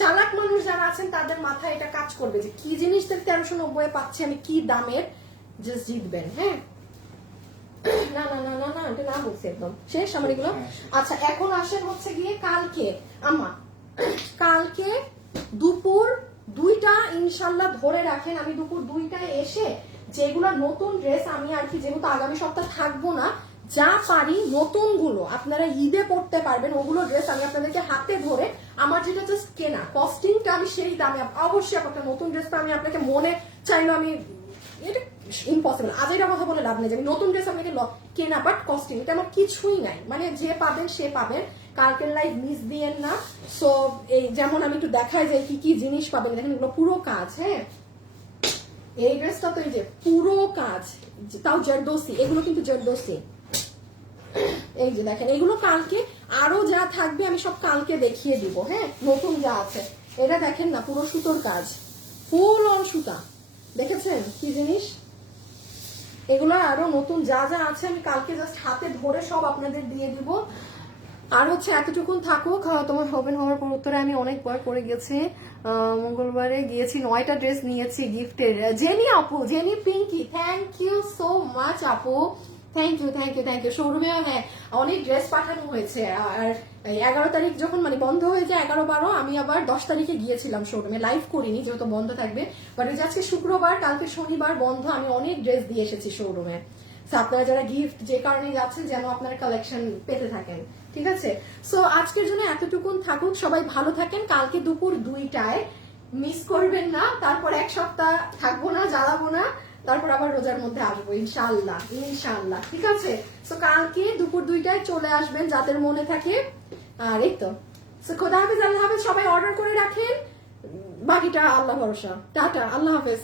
চালাক মানুষ যারা আছেন তাদের মাথায় এটা কাজ করবে যে কি জিনিস 1390-এ পাচ্ছি আমি, কি দামের, জাস্ট জিতবেন। হ্যাঁ না না না না না, এটা না বলছি, একদম শেষ আমার এগুলো। আচ্ছা এখন আসেন হচ্ছে গিয়ে কালকে। কালকে দুপুর 2টা ইনশাল্লাহ ধরে রাখেন, আমি দুপুর 2টায় এসে যেগুলো নতুন ড্রেস, আমি আর কি যেহেতু আগামী সপ্তাহ থাকবো না, যা পারি নতুন গুলো আপনারা ঈদে পড়তে পারবেন, ওগুলো ড্রেস আমি আপনাদেরকে হাতে ধরে, আমার যেটা জাস্ট কেনা কস্টিংটা আমি সেই দামে, অবশ্যই একটা নতুন ড্রেস তো আমি আপনাকে মনে চাইলো, আমি এটা ইম্পসিবল, আজ এটা কথা বলে লাভ নেই যে আমি নতুন ড্রেস আপনাকে কেনা, বাট কস্টিং এটা আমার কিছুই নাই, মানে যে পাবেন সে পাবেন। কালকের লাইভ মিস দিয়েন না। সো এই যেমন আমি একটু দেখাই যে কি কি জিনিস পাবেন, দেখেন এগুলো পুরো কাজ, হ্যাঁ এই ড্রেসটা তো এই যে পুরো কাজ, তাও জারদোসি, এগুলো কিন্তু জারদোসি। এই যে দেখেন এগুলো কালকে আরো যা থাকবে আমি সব কালকে দেখিয়ে দিব, হ্যাঁ নতুন যা আছে। এটা দেখেন না, পুরো সুতোর কাজ, ফুল অন সুতা, দেখেছেন কি জিনিস। এগুলো আরো নতুন যা যা আছে আমি কালকে জাস্ট হাতে ধরে সব আপনাদের দিয়ে দিব। আর হচ্ছে এতটুকুন থাকুক, তোমার হওয়ার পর উত্তরে আমি অনেক বার করে গেছি, মঙ্গলবারে গিয়েছি 9টা ড্রেস নিয়েছি গিফটের। জেনি আপু, Jenny Pinky, thank you so much আপু, থ্যাংক ইউ শোরুমে হ্যাঁ অনেক ড্রেস পাঠানো হয়েছে। আর 11 তারিখ যখন মানে বন্ধ হয়ে যায় 11-12 আমি আবার 10 তারিখে গিয়েছিলাম শোরুমে, লাইভ করিনি যেহেতু বন্ধ থাকবে, বাট আজকে শুক্রবার কালকে শনিবার বন্ধ, আমি অনেক ড্রেস দিয়ে এসেছি শোরুমে। আপনারা যারা গিফট যে কারণে যাচ্ছেন যেন আপনারা কালেকশন পেতে থাকেন, ঠিক আছে? সো আজকের জন্য এতটুকুন থাকুক, সবাই ভালো থাকেন। কালকে দুপুর 2টায় মিস করবেন না, তারপর এক সপ্তাহ থাকবো না, জ্বালাবো না, তারপর আবার রোজার মধ্যে আসবো ইনশাআল্লাহ, ঠিক আছে? সো কালকে দুপুর 2টায় চলে আসবেন যাদের মনে থাকে। আর এই তো খোদা হাফেজ, আল্লাহ হাফেজ, সবাই অর্ডার করে রাখেন, বাকিটা আল্লাহ ভরসা। টাটা, আল্লাহ হাফেজ।